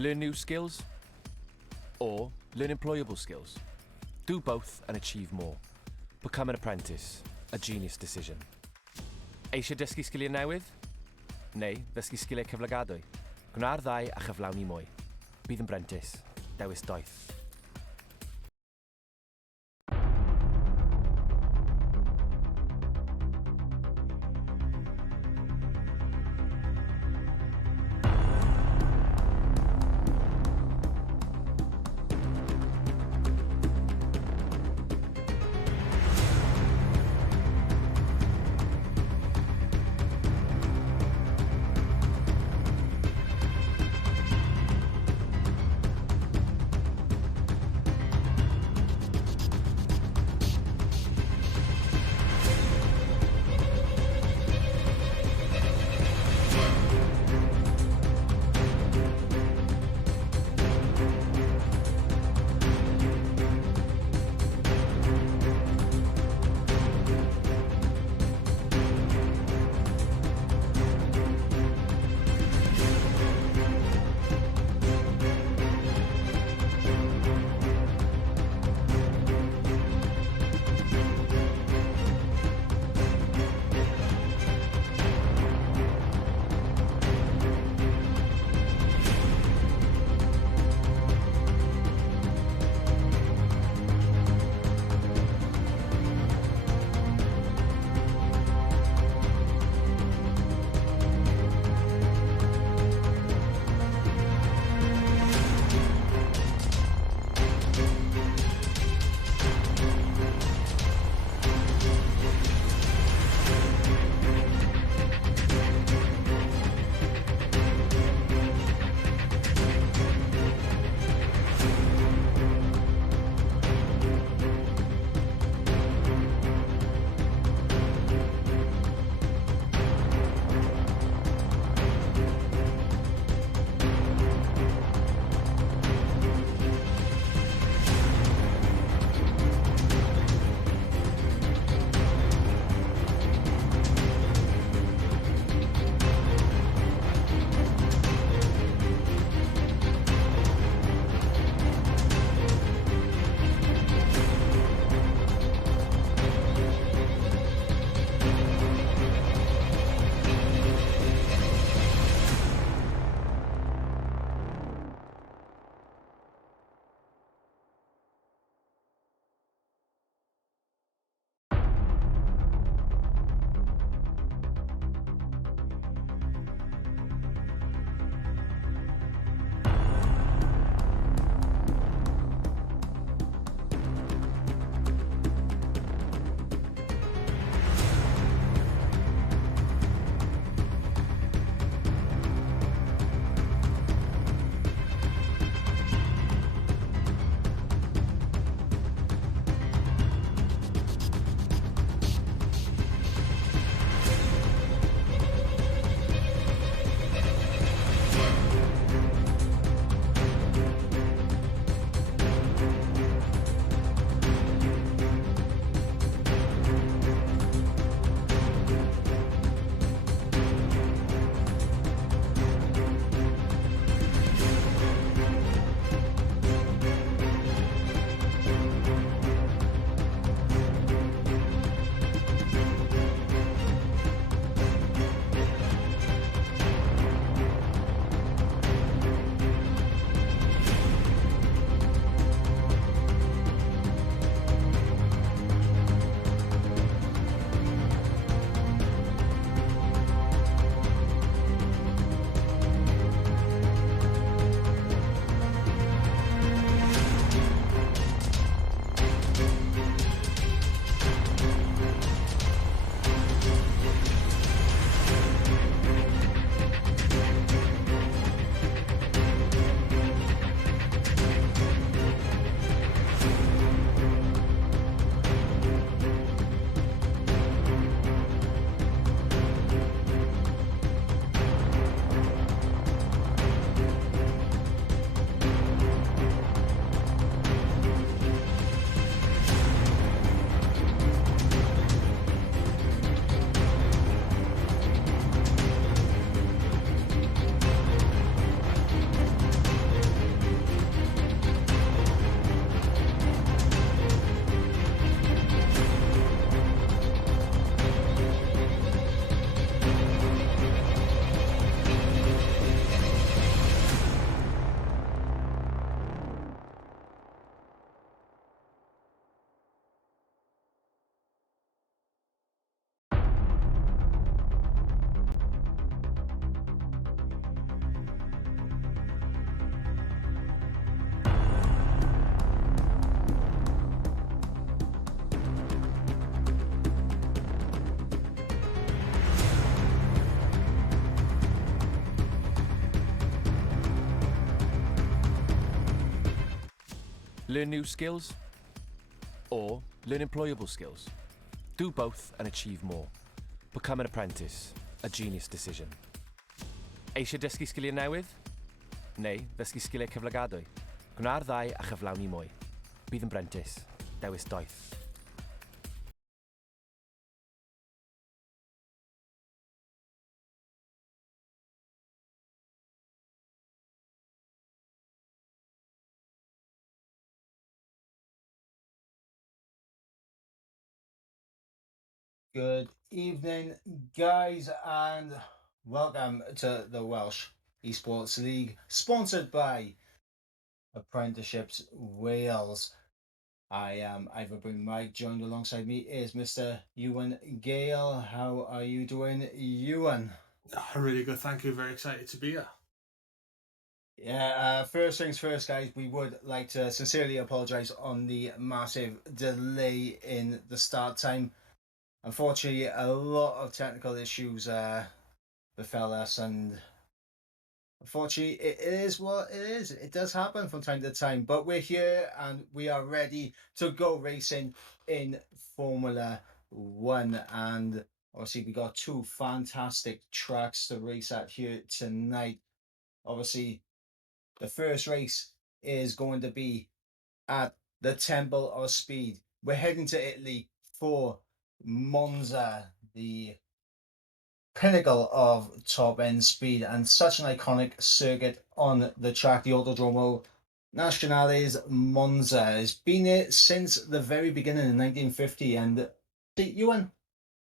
Learn new skills or learn employable skills. Do both and achieve more. Become an apprentice, a genius decision. Eisiau dysgu sgiliau newydd? Neu ddysgu sgiliau cyflogadwy? Gwna'r ddau a chyflawni mwy. Bydd yn brentis, dewis doeth. Learn new skills or learn employable skills. Do both and achieve more. Become an apprentice, a genius decision. Eisiau dysgu sgiliau newydd? Neu ddysgu sgiliau cyflogadwy? Gwna'r ddau a chyflawni mwy. Bydd yn brentis, dewis doeth. Good evening, guys, and welcome to the Welsh Esports League, sponsored by Apprenticeships Wales. I am Ivor Bryn Mike. Joined alongside me is Mr. Ewan Gale. How are you doing, Ewan? Really good, thank you. Very excited to be here. Yeah, first things first, guys, we would like to sincerely apologise on the massive delay in the start time. Unfortunately, a lot of technical issues befell us, and unfortunately, it is what it is. It does happen from time to time, but we're here and we are ready to go racing in Formula One. And obviously, we got two fantastic tracks to race at here tonight. Obviously, the first race is going to be at the Temple of Speed. We're heading to Italy for Monza, the pinnacle of top end speed and such an iconic circuit on the track. The Autodromo Nazionale's Monza has been there since the very beginning in 1950. And Ewan,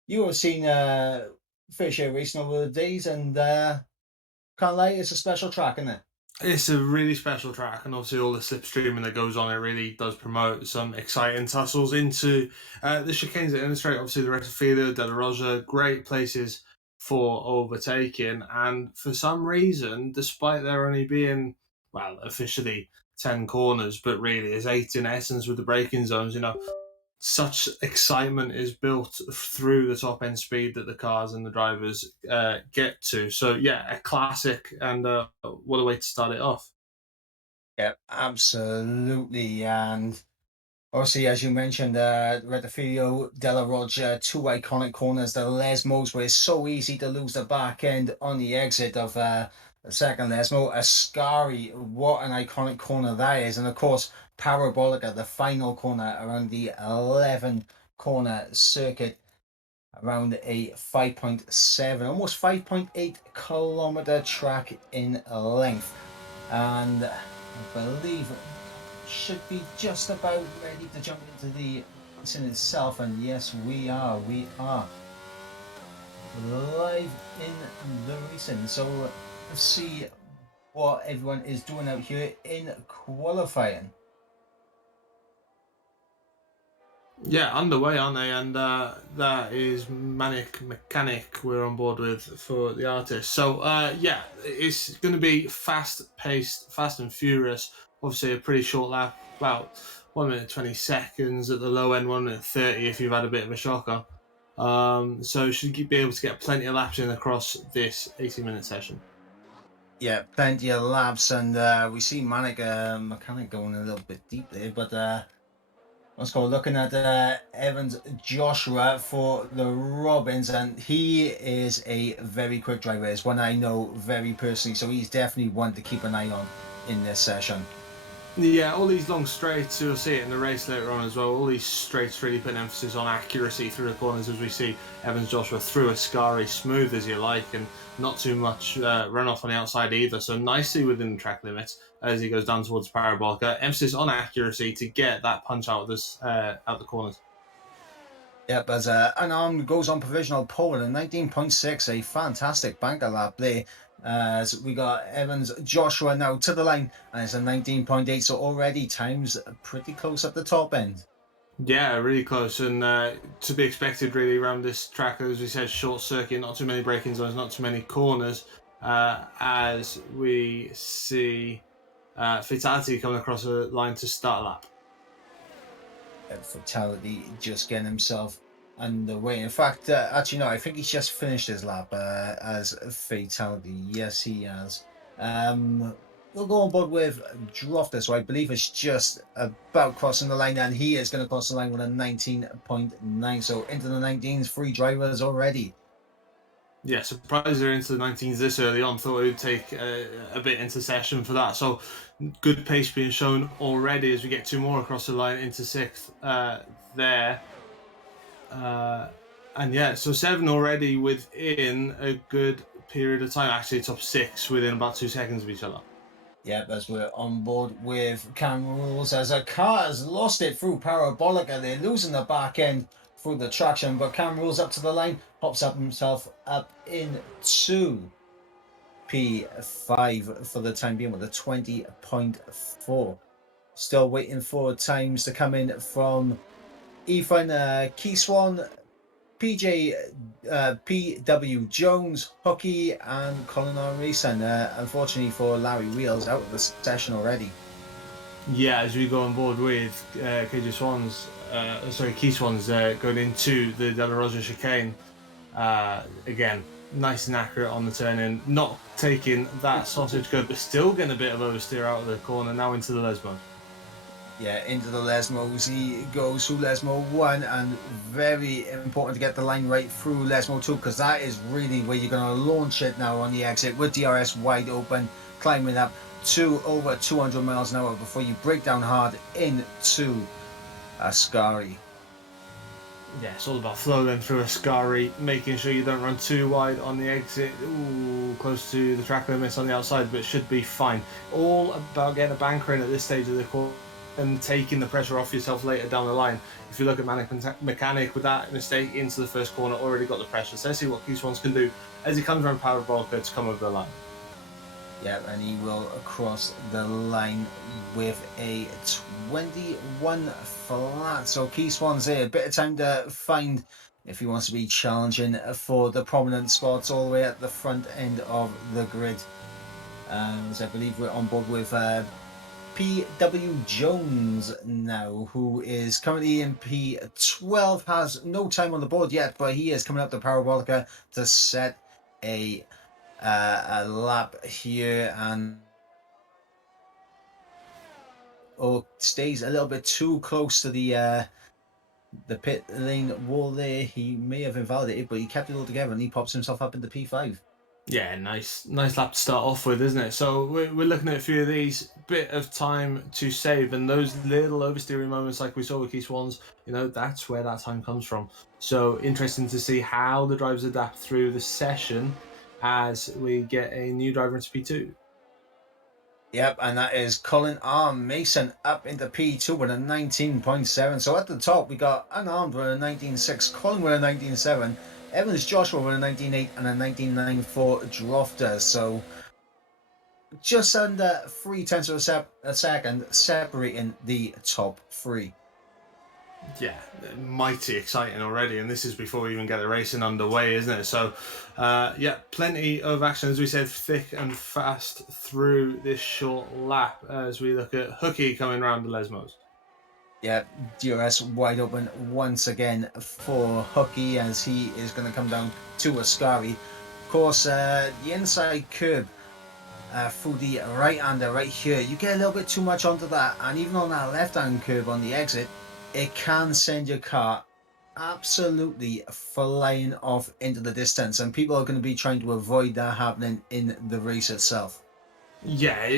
you have seen fair share racing over the days, and can't lie, it's a special track, isn't it? It's a really special track, and obviously all the slipstreaming that goes on, it really does promote some exciting tussles into the chicanes that illustrate obviously the Rettifilo, Della Rosa, great places for overtaking. And for some reason, despite there only being, well, officially 10 corners, but really there's 8 in essence with the braking zones, such excitement is built through the top end speed that the cars and the drivers get to. So yeah, a classic, and what a way to start it off. Yeah, absolutely. And obviously, as you mentioned, Rettifilo, Della Roja, two iconic corners, the Lesmos, where it's so easy to lose the back end on the exit of the second Lesmo. Ascari, what an iconic corner that is. And of course, Parabolica, the final corner around the 11 corner circuit, around a 5.7, almost 5.8 kilometer track in length. And I believe should be just about ready to jump into the racing itself. And yes, we are live in the racing. So let's see what everyone is doing out here in qualifying. Yeah, underway, aren't they? And that is Manic Mechanic we're on board with for the artist. So yeah, it's going to be fast paced, fast and furious. Obviously, a pretty short lap, about 1 minute 20 seconds at the low end, 1 minute 30 if you've had a bit of a shocker. So should be able to get plenty of laps in across this 80-minute session. Yeah, plenty of laps, and we see Manic Mechanic going a little bit deep there, but let's go looking at Evans Joshua for the Robins, and he is a very quick driver. It's one I know very personally, so he's definitely one to keep an eye on in this session. Yeah, all these long straights, you'll see it in the race later on as well. All these straights really put an emphasis on accuracy through the corners, as we see Evans Joshua through Ascari, smooth as you like, and not too much runoff on the outside either. So nicely within the track limits as he goes down towards Parabolica. Emphasis on accuracy to get that punch out of this out the corners. Yep, as Unarmed goes on provisional pole in 19.6, a fantastic banker lap there. As we got Evans Joshua now to the line, and it's a 19.8, so already times pretty close at the top end. Yeah, really close, and to be expected really around this track. As we said, short circuit, not too many braking zones, not too many corners. As we see Fatality coming across a line to start a lap. Fatality just getting himself underway. In fact, actually, no, I think he's just finished his lap as Fatality. Yes, he has. we'll go on board with Drofter, so I believe it's just about crossing the line, and he is going to cross the line with a 19.9. So into the 19s, free drivers already. Yeah, surprised they're into the 19s this early on. Thought it would take a bit into session for that. So good pace being shown already as we get 2 more across the line into 6th there. And yeah, so 7 already within a good period of time. Actually, top 6 within about 2 seconds of each other. Yep, as we're on board with Cam Rules, as a car has lost it through Parabolica. They're losing the back end through the traction, but Cam Rules up to the line, pops up himself up into P5 for the time being with a 20.4. Still waiting for times to come in from Ethan Keyswan, PJ, PW Jones, Hockey, and Colin Reeson. Unfortunately for Larry Wheels, out of the session already. Yeah, as we go on board with KJ Swans, Key Swans going into the De La Rosa chicane. Again, nice and accurate on the turn in, not taking that sausage curve, but still getting a bit of oversteer out of the corner, now into the Lesmo. Yeah, into the Lesmos he goes through Lesmo 1, and very important to get the line right through Lesmo 2, because that is really where you're going to launch it now on the exit with DRS wide open, climbing up to over 200 miles an hour before you break down hard into Ascari. Yeah, it's all about flowing through Ascari, making sure you don't run too wide on the exit. Ooh, close to the track limits on the outside, but should be fine. All about getting a banker in at this stage of the course and taking the pressure off yourself later down the line. If you look at Mechanic with that mistake into the first corner, already got the pressure. So let's see what Keyswans can do as he comes around Parabolica to come over the line. Yeah, and he will cross the line with a 21 flat. So Key Swan's there. A bit of time to find if he wants to be challenging for the prominent spots all the way at the front end of the grid. As I believe we're on board with PW Jones now, who is currently in P12, has no time on the board yet, but he is coming up to Parabolica to set a lap here, and stays a little bit too close to the pit lane wall there. He may have invalidated, but he kept it all together, and he pops himself up into P5. Yeah, nice lap to start off with, isn't it? So we're looking at a few of these, bit of time to save, and those little oversteering moments like we saw with Key Swans, that's where that time comes from. So interesting to see how the drivers adapt through the session as we get a new driver into P2. Yep, and that is Colin R. Mason up into P2 with a 19.7. So at the top, we got Unarmed with a 19.6, Colin with a 19.7, Evans Joshua with a 19.8, and a 19.9 for Drofter. So just under 0.3 of a second separating the top 3. Yeah, mighty exciting already, and this is before we even get the racing underway, isn't it? So, yeah, plenty of action, as we said, thick and fast through this short lap as we look at Hooky coming around the Lesmos. Yeah, DRS wide open once again for Hooky as he is going to come down to Ascari. Of course, the inside curb through the right-hander right here, you get a little bit too much onto that, and even on that left-hand curb on the exit, it can send your car absolutely flying off into the distance, and people are going to be trying to avoid that happening in the race itself. Yeah,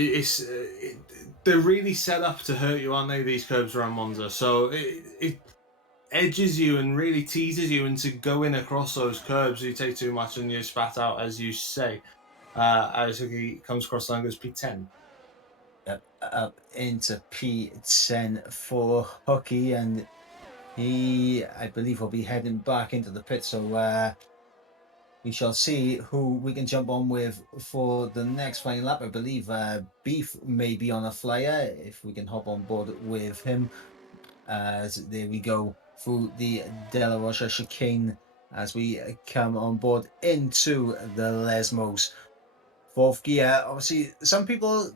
they're really set up to hurt you, aren't they, these curbs around Monza? So it edges you and really teases you into going across those curbs. You take too much and you spat out, as you say, as he comes across the line, goes P10. Up into P10 for Hooky, and he, I believe, will be heading back into the pit. So we shall see who we can jump on with for the next final lap. I believe Beef may be on a flyer, if we can hop on board with him. As there we go through the De La Rocha chicane as we come on board into the Lesmos. Fourth gear, obviously, some people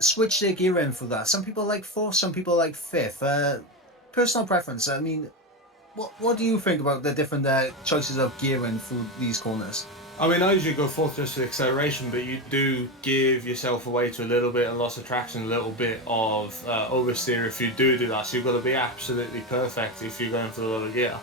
switch their gear in for that. Some people like fourth, some people like fifth. Personal preference. I mean, what do you think about the different choices of gearing through these corners? I mean, I usually go fourth just for acceleration, but you do give yourself away to a little bit of loss of traction, a little bit of oversteer if you do that. So you've got to be absolutely perfect if you're going for the lower gear.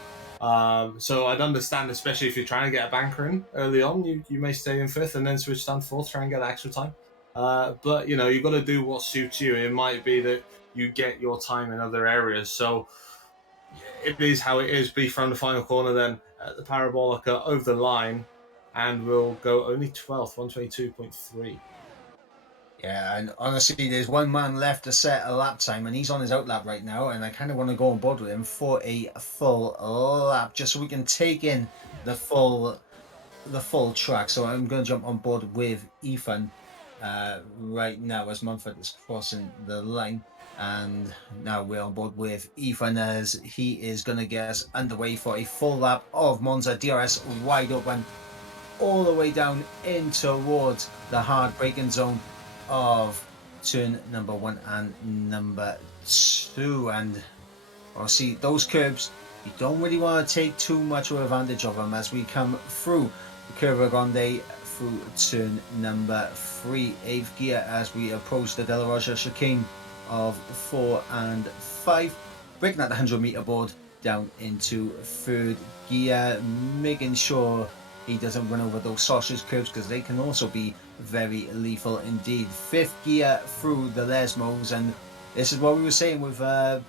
So I'd understand, especially if you're trying to get a banker in early on, you may stay in fifth and then switch down to fourth, try and get extra time. But you've got to do what suits you. It might be that you get your time in other areas. So it is how it is. Beef around the final corner, then the Parabolica over the line, and we'll go only 12th, 122.3. Yeah, and honestly, there's one man left to set a lap time, and he's on his outlap right now, and I kind of want to go on board with him for a full lap, just so we can take in the full track. So I'm going to jump on board with Ethan right now as Mumford is crossing the line. And now we're on board with Ethan as he is going to get us underway for a full lap of Monza. DRS wide open all the way down in towards the hard braking zone of turn number 1 and number 2. And obviously those curbs, you don't really want to take too much of advantage of them as we come through the Curva Grande through turn number 3, 8th gear, as we approach the De La Roja chicane of 4 and 5, breaking at the 100-meter board down into 3rd gear, making sure he doesn't run over those sausage curves because they can also be very lethal indeed. 5th gear through the Lesmos, and this is what we were saying with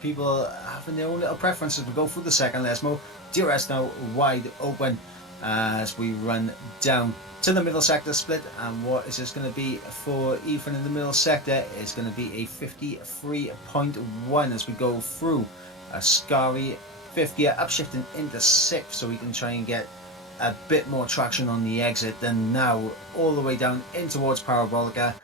people having their own little preferences. We go through the second Lesmo. DRS now wide open as we run down to the middle sector split. And what is this going to be for Ethan in the middle sector? It's going to be a 53.1 as we go through Ascari. 5th gear upshifting into 6th so we can try and get a bit more traction on the exit. Then now all the way down in towards Parabolica.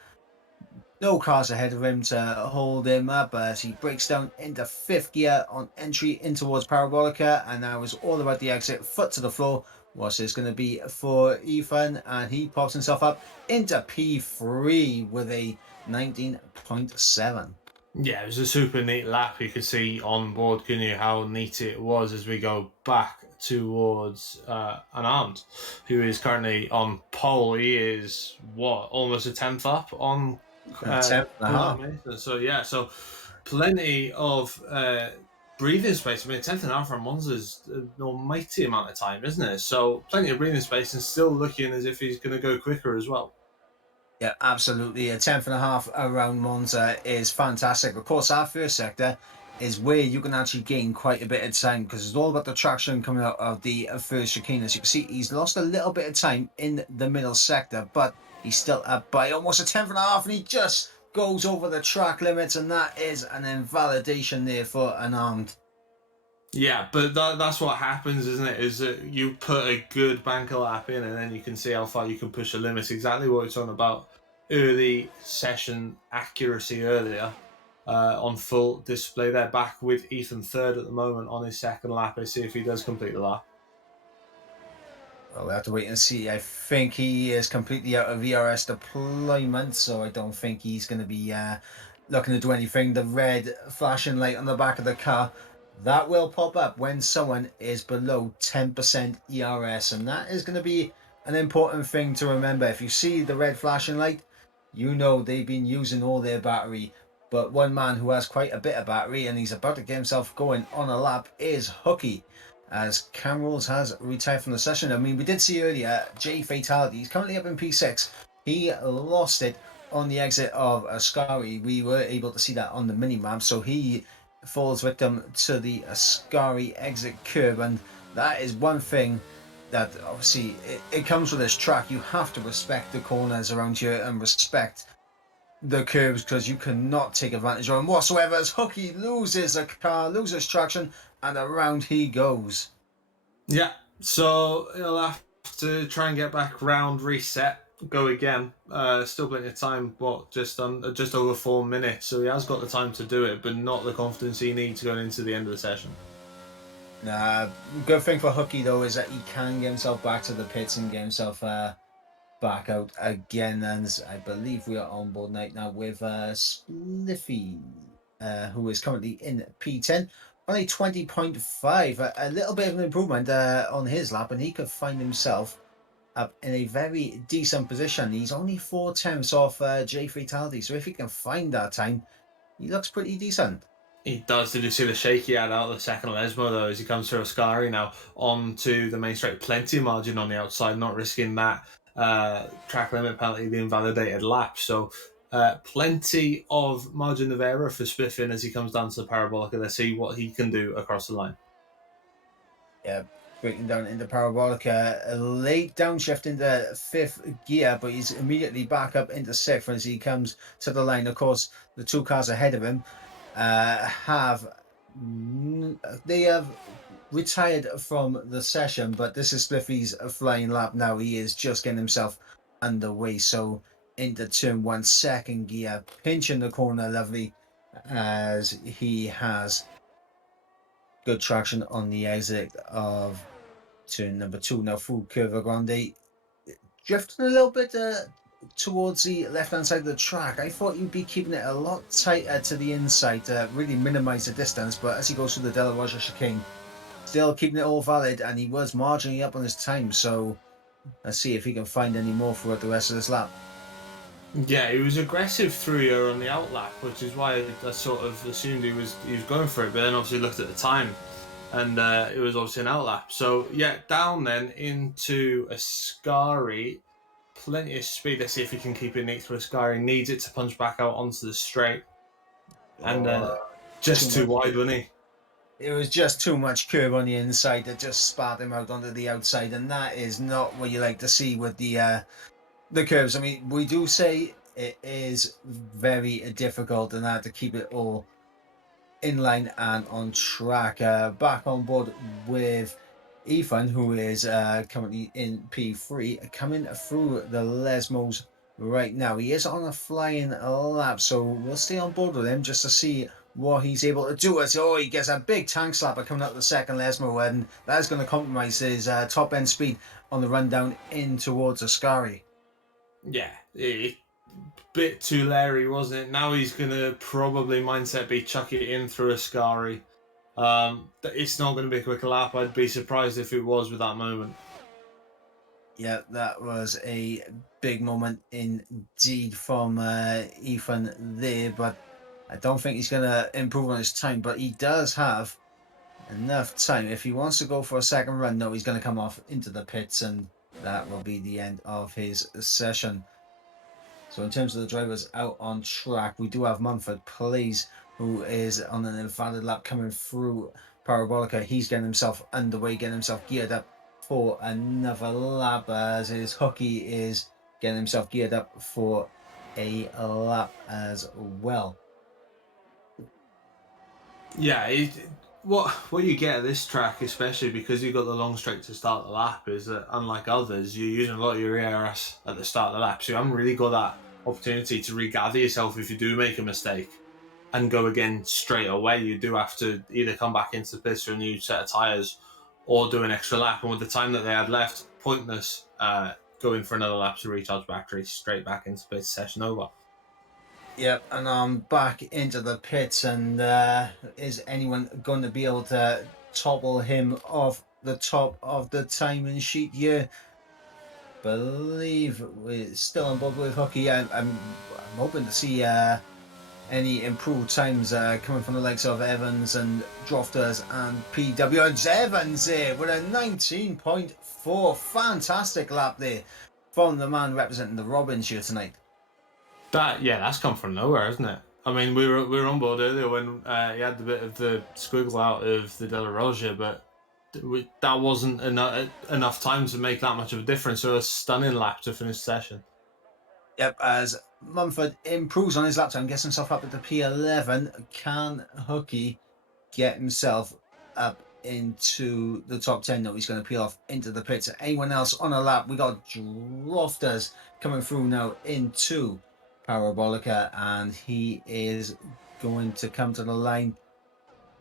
No cars ahead of him to hold him up as he breaks down into 5th gear on entry in towards Parabolica, and now is all about the exit, foot to the floor. What's this going to be for Ethan? And he pops himself up into P3 with a 19.7. Yeah, it was a super neat lap. You could see on board, couldn't you, how neat it was as we go back towards Anand, who is currently on pole. He is, almost a tenth up on 10th and a half. So plenty of breathing space. I mean, 10th and a half from Monza is an almighty amount of time, isn't it? So plenty of breathing space and still looking as if he's going to go quicker as well. Yeah, absolutely. A 10th and a half around Monza is fantastic. Of course, our first sector is where you can actually gain quite a bit of time because it's all about the traction coming out of the first chicane. As you can see, he's lost a little bit of time in the middle sector, but he's still up by almost a 10th and a half, and he just goes over the track limits, and that is an invalidation there for Unarmed. Yeah, but that's what happens, isn't it? Is that you put a good banker lap in and then you can see how far you can push the limits. Exactly what we're talking about early session accuracy earlier on full display there. Back with Ethan third at the moment on his second lap. Let's see if he does complete the lap. Well, we'll have to wait and see. I think he is completely out of VRS deployment, so I don't think he's going to be looking to do anything. The red flashing light on the back of the car, that will pop up when someone is below 10% ERS, and that is going to be an important thing to remember. If you see the red flashing light, you know they've been using all their battery. But one man who has quite a bit of battery and he's about to get himself going on a lap is Hooky, as Cam Rolls has retired from the session. I mean, we did see earlier J Fatality. He's currently up in P6. He lost it on the exit of Ascari. We were able to see that on the mini-map, so he falls victim to the Ascari exit curb, and that is one thing that obviously it comes with this track. You have to respect the corners around here and respect the curbs because you cannot take advantage of them whatsoever as Hooky loses a car, loses traction, and around he goes. Yeah, so he'll have to try and get back round, reset, go again. Still plenty of time, just over 4 minutes, so he has got the time to do it, but not the confidence he needs going into the end of the session. Good thing for Hooky though is that he can get himself back to the pits and get himself back out again, and I believe we are on board now with Spliffy, who is currently in P10 on a 20.5, a little bit of an improvement on his lap, and he could find himself up in a very decent position. He's only 4 tenths off J Fatality, so if he can find that time, he looks pretty decent. He does. Did you see the shake he had out of the second Lesmo though as he comes through Ascari now onto the main straight? Plenty of margin on the outside, not risking that track limit penalty, the invalidated lap. So plenty of margin of error for Spiffin as he comes down to the parabolic. Let's see what he can do across the line. Yeah, breaking down into Parabolica, a late downshift into 5th gear, but he's immediately back up into 6th as he comes to the line. Of course, the 2 cars ahead of him have retired from the session, but this is Spliffy's flying lap now. He is just getting himself underway. So into turn 1, 2nd gear, pinching the corner lovely as he has good traction on the exit of turn number 2. Now through Curva Grande, drifting a little bit towards the left-hand side of the track. I thought you'd be keeping it a lot tighter to the inside to really minimise the distance, but as he goes through the De La Roja chicane, still keeping it all valid, and he was marginally up on his time, so let's see if he can find any more throughout the rest of this lap. Yeah, he was aggressive through here on the outlap, which is why I sort of assumed he was going for it, but then obviously looked at the time and it was obviously an outlap. So yeah, down then into Ascari, plenty of speed. Let's see if he can keep it neat through Ascari. Needs it to punch back out onto the straight, and just too wide, wasn't he? It was just too much curve on the inside that just spat him out onto the outside, and that is not what you like to see with the curves. I mean, we do say it is very difficult and that to keep it all in line and on track. Back on board with Ethan, who is currently in P3, coming through the Lesmos right now. He is on a flying lap, so we'll stay on board with him just to see what he's able to do. As he gets a big tank slapper coming up the second Lesmo, and that is going to compromise his top end speed on the run down in towards Ascari. Yeah, bit too Larry, wasn't it? Now he's gonna probably mindset be chuck it in through Ascari. It's not going to be a quick lap. I'd be surprised if it was with that moment. Yeah, that was a big moment indeed from Ethan there, but I don't think he's going to improve on his time, but he does have enough time. If he wants to go for a second run, no, he's going to come off into the pits, and that will be the end of his session. So in terms of the drivers out on track, we do have Mumford Plays, who is on an invalid lap coming through Parabolica. He's getting himself underway, getting himself geared up for another lap, as his Hooky is getting himself geared up for a lap as well. Yeah, what you get at this track, especially because you've got the long straight to start the lap, is that unlike others, you're using a lot of your ERS at the start of the lap, so you haven't really got that opportunity to regather yourself if you do make a mistake and go again straight away. You do have to either come back into the pits for a new set of tyres or do an extra lap, and with the time that they had left, pointless going for another lap to recharge battery, straight back into pits, session over. Yep, and I'm back into the pits, and is anyone going to be able to topple him off the top of the timing sheet here? Believe we're still on board with Hooky. I'm hoping to see any improved times coming from the likes of Evans and Drofters and PW. And Evans there with a 19.4. Fantastic lap there from the man representing the Robins here tonight. That's come from nowhere, isn't it? I mean, we were on board earlier when he had the bit of the squiggle out of the De La Roja, but that wasn't enough time to make that much of a difference. So a stunning lap to finish the session. Yep, as Mumford improves on his lap time, gets himself up at the P11. Can Hooky get himself up into the top 10? No, he's going to peel off into the pits. Anyone else on a lap? We got Drofters coming through now into Parabolica, and he is going to come to the line.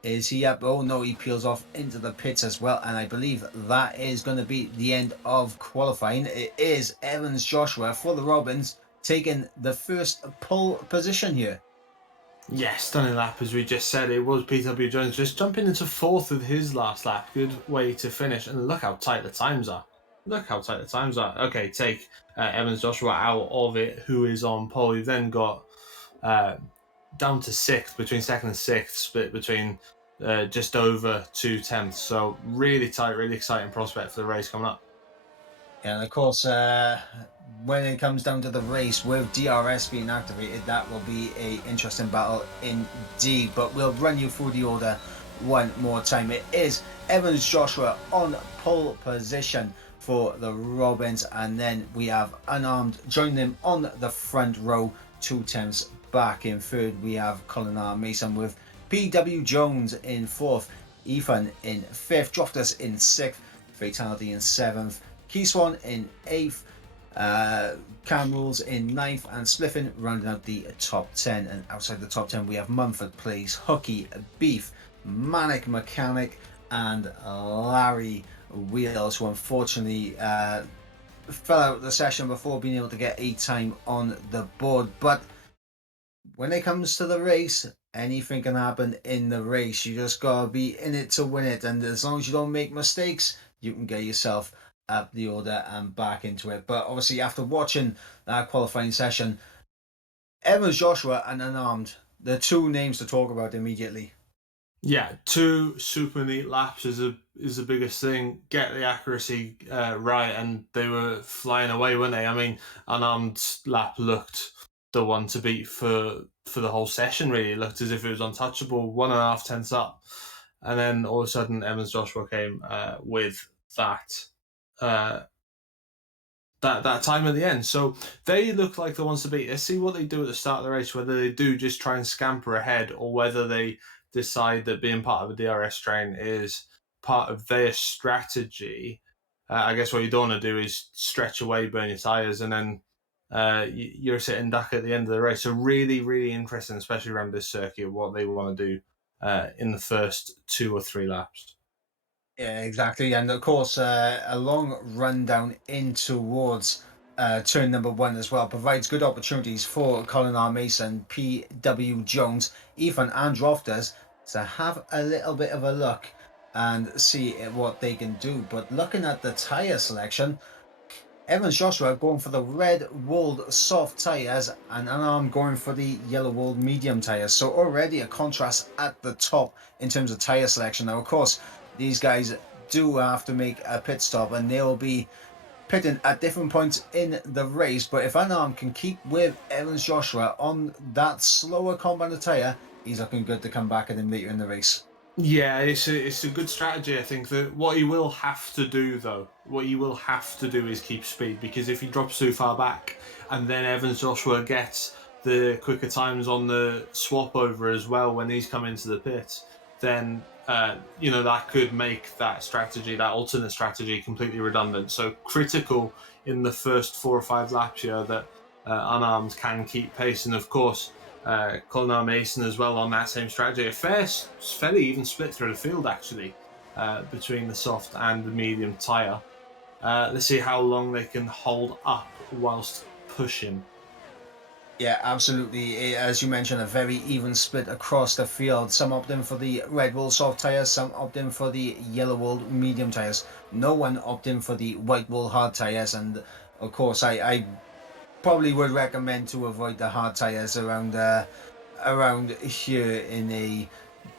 Is he up? Oh no, he peels off into the pits as well, and I believe that is going to be the end of qualifying. It is Evans Joshua for the Robins taking the first pole position here. Yeah, stunning lap, as we just said. It was PW Jones just jumping into fourth with his last lap. Good way to finish, and look how tight the times are. Look how tight the times are. Okay, take Evans Joshua out of it, who is on pole. You've then got down to sixth, between second and sixth, split between just over 2/10. So really tight, really exciting prospect for the race coming up. And of course, when it comes down to the race with DRS being activated, that will be a interesting battle indeed. But we'll run you through the order one more time. It is Evans Joshua on pole position for the Robins, and then we have Unarmed joining them on the front row, 2/10 back. In third, we have Colin R. Mason with PW Jones in fourth, Ethan in fifth, Droftus in sixth, Fatality in seventh, Keyswan in 8th, Cam Rules in 9th, and Spliffin rounding out the top 10. And outside the top 10, we have Mumford Plays, Hooky Beef, Manic Mechanic, and Larry Wheels, who unfortunately fell out of the session before being able to get a time on the board. But when it comes to the race, anything can happen in the race. You just gotta be in it to win it, and as long as you don't make mistakes, you can get yourself up the order and back into it. But obviously, after watching that qualifying session, Evans Joshua and Unarmed, the two names to talk about immediately. Yeah, 2 super neat laps is the biggest thing. Get the accuracy right, and they were flying away, weren't they? I mean, Unarmed's lap looked the one to beat for the whole session. Really, it looked as if it was untouchable, 1.5 tenths up, and then all of a sudden, Evans Joshua came with that. That time at the end. So they look like the ones to beat. Let's see what they do at the start of the race, whether they do just try and scamper ahead or whether they decide that being part of a DRS train is part of their strategy. I guess what you don't want to do is stretch away, burn your tyres, and then you're sitting duck at the end of the race. So really, really interesting, especially around this circuit, what they want to do in the first 2 or 3 laps. Yeah, exactly. And of course, a long run down in towards turn number 1 as well provides good opportunities for Colin R. Mason, PW Jones, Ethan and Droftus to have a little bit of a look and see what they can do. But looking at the tyre selection, Evans Joshua going for the red-walled soft tyres and Unarmed going for the yellow-walled medium tyres. So already a contrast at the top in terms of tyre selection. Now, of course, these guys do have to make a pit stop and they'll be pitting at different points in the race. But if Unarmed can keep with Evans Joshua on that slower compound tyre, he's looking good to come back at him later in the race. Yeah, it's a good strategy. I think that what he will have to do, though, is keep speed, because if he drops too far back and then Evans Joshua gets the quicker times on the swap over as well when he's come into the pit, then that could make that strategy, that alternate strategy, completely redundant. So critical in the first 4 or 5 laps here that Unarmed can keep pace, and of course. Colin R. Mason as well on that same strategy. A fairly even split through the field, actually, between the soft and the medium tyre. Let's see how long they can hold up whilst pushing. Yeah, absolutely. As you mentioned, a very even split across the field. Some opt in for the red wool soft tyres, some opt in for the yellow wool medium tyres. No one opt in for the white wool hard tyres. And of course, I probably would recommend to avoid the hard tyres around here in a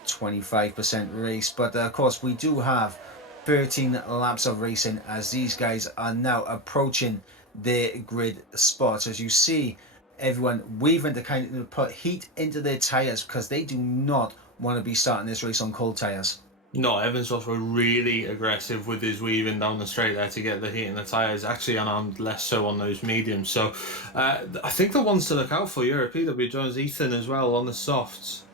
25% race. But of course, we do have 13 laps of racing as these guys are now approaching their grid spots. As you see, everyone weaving to kind of put heat into their tyres because they do not want to be starting this race on cold tyres. No, Evans was really aggressive with his weaving down the straight there to get the heat in the tyres. Actually, Unarmed less so on those mediums. So I think the ones to look out for here are PW Jones, Ethan as well on the softs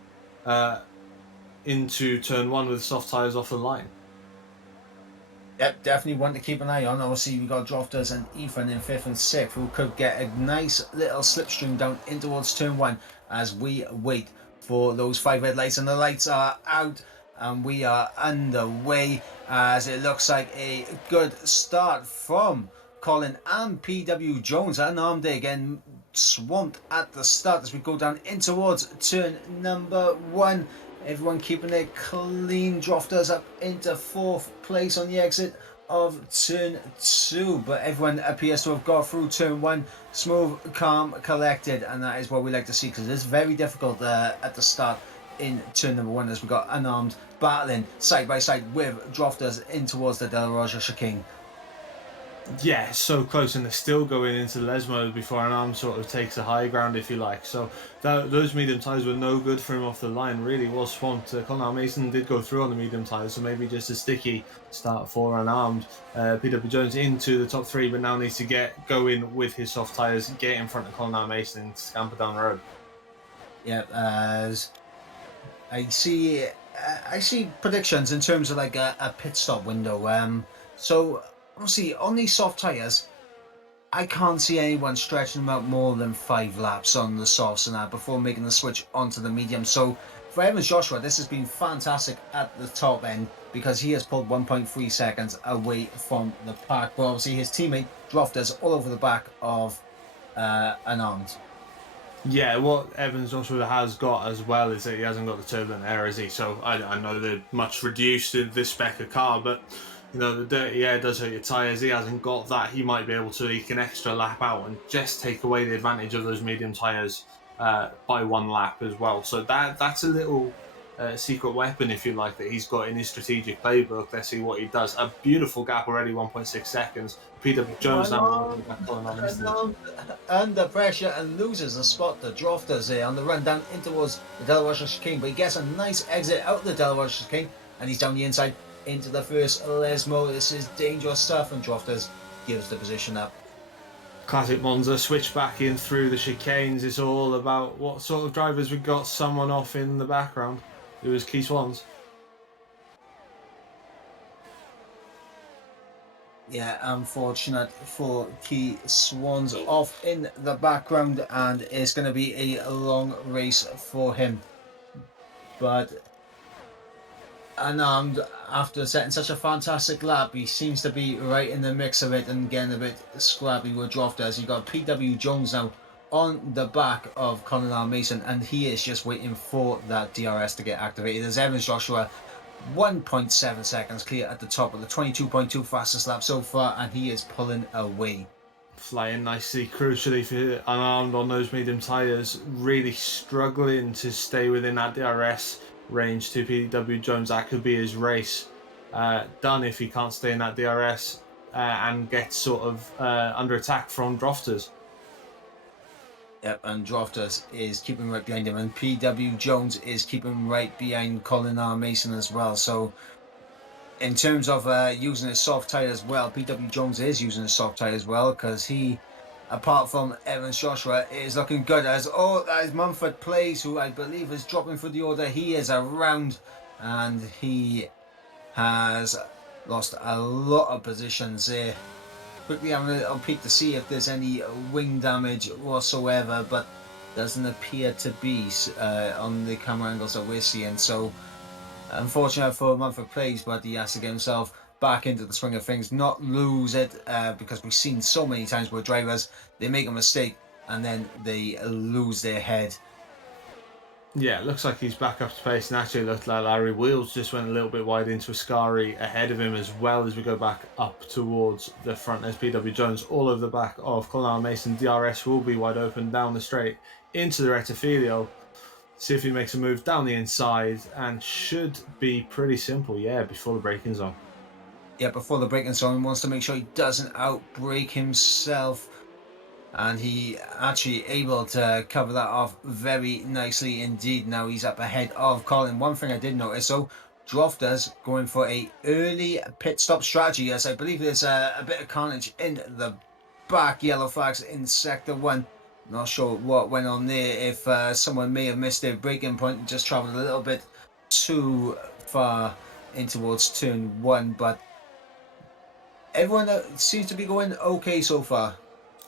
into turn 1 with soft tyres off the line. Yep, definitely one to keep an eye on. Obviously, we've got Droftus and Ethan in 5th and 6th, who could get a nice little slipstream down in towards turn 1 as we wait for those 5 red lights. And the lights are out and we are underway as it looks like a good start from Colin and PW Jones. Unarmed again, swamped at the start as we go down in towards turn number 1. Everyone keeping it clean. Droftus up into 4th place on the exit of turn 2, but everyone appears to have got through turn 1 smooth, calm, collected, and that is what we like to see, because it's very difficult at the start in turn number 1 as we got unarmed battling side by side with Drofters in towards the De La Roja chicane. Yeah, so close, and they're still going into Les mode before an arm sort of takes the high ground, if you like. So those medium tyres were no good for him off the line, really was swamped. Colin Mason did go through on the medium tyres, so maybe just a sticky start for unarmed. PW Jones into the top 3, but now needs to get going with his soft tyres, get in front of Colin Mason and scamper down the road. Yep, as I see predictions in terms of like a pit stop window. So obviously on these soft tyres, I can't see anyone stretching them out more than 5 laps on the softs and that before making the switch onto the medium. So for Evans Joshua, this has been fantastic at the top end because he has pulled 1.3 seconds away from the pack. But obviously his teammate Drofters all over the back of unarmed. Yeah, what Evans Joshua has got as well is that he hasn't got the turbulent air, is he? So I know they're much reduced in this spec of car, but you know the dirty air does hurt your tyres. He hasn't got that. He might be able to eke an extra lap out and just take away the advantage of those medium tyres by 1 lap as well. So that's a little secret weapon, if you like, that he's got in his strategic playbook. Let's see what he does. A beautiful gap already, 1.6 seconds. PW Jones now under pressure and loses a spot to Drofters there on the run down in towards the De La Roja chicane, but he gets a nice exit out the De La Roja chicane and he's down the inside into the first Lesmo. This is dangerous stuff, and Drofters gives the position up. Classic Monza, switch back in through the chicanes. It's all about what sort of drivers we got. Someone off in the background. It was Key Swans. Yeah, unfortunate for Key Swans off in the background, and it's going to be a long race for him. But unarmed, after setting such a fantastic lap, he seems to be right in the mix of it and getting a bit scrappy with Drofters. You've got PW Jones now on the back of Colin Mason, and he is just waiting for that DRS to get activated. There's Evans Joshua 1.7 seconds clear at the top of the 22.2 fastest lap so far, and he is pulling away. Flying nicely, crucially for unarmed on those medium tyres, really struggling to stay within that DRS range to PW Jones. That could be his race done if he can't stay in that DRS and get sort of under attack from Drofters. Yep, and Drofters is keeping right behind him, and PW Jones is keeping right behind Colin R. Mason as well. So, in terms of using his soft tyre as well, PW Jones is using his soft tyre as well, because he, apart from Evans Joshua, is looking good. As Mumford Plays, who I believe is dropping for the order, he is around, and he has lost a lot of positions there. Quickly having a little peek to see if there's any wing damage whatsoever, but doesn't appear to be on the camera angles that we're seeing. So unfortunate for Mumford Plays, but he has to get himself back into the swing of things, not lose it, because we've seen so many times where drivers, they make a mistake and then they lose their head. Yeah, it looks like he's back up to pace, and actually looked like Larry Wheels just went a little bit wide into Ascari ahead of him as well as we go back up towards the front. There's PW Jones all over the back of Colin Mason. DRS will be wide open down the straight into the Rettifilio. See if he makes a move down the inside, and should be pretty simple, yeah, before the braking zone. Yeah, before the braking zone, he wants to make sure he doesn't outbrake himself. And he actually able to cover that off very nicely indeed. Now he's up ahead of Colin. One thing I did notice, though, Drofters going for a early pit stop strategy, as I believe there's a bit of carnage in the back. Yellow flags in sector 1. Not sure what went on there, if someone may have missed their braking point and just travelled a little bit too far in towards turn 1, but everyone seems to be going okay so far.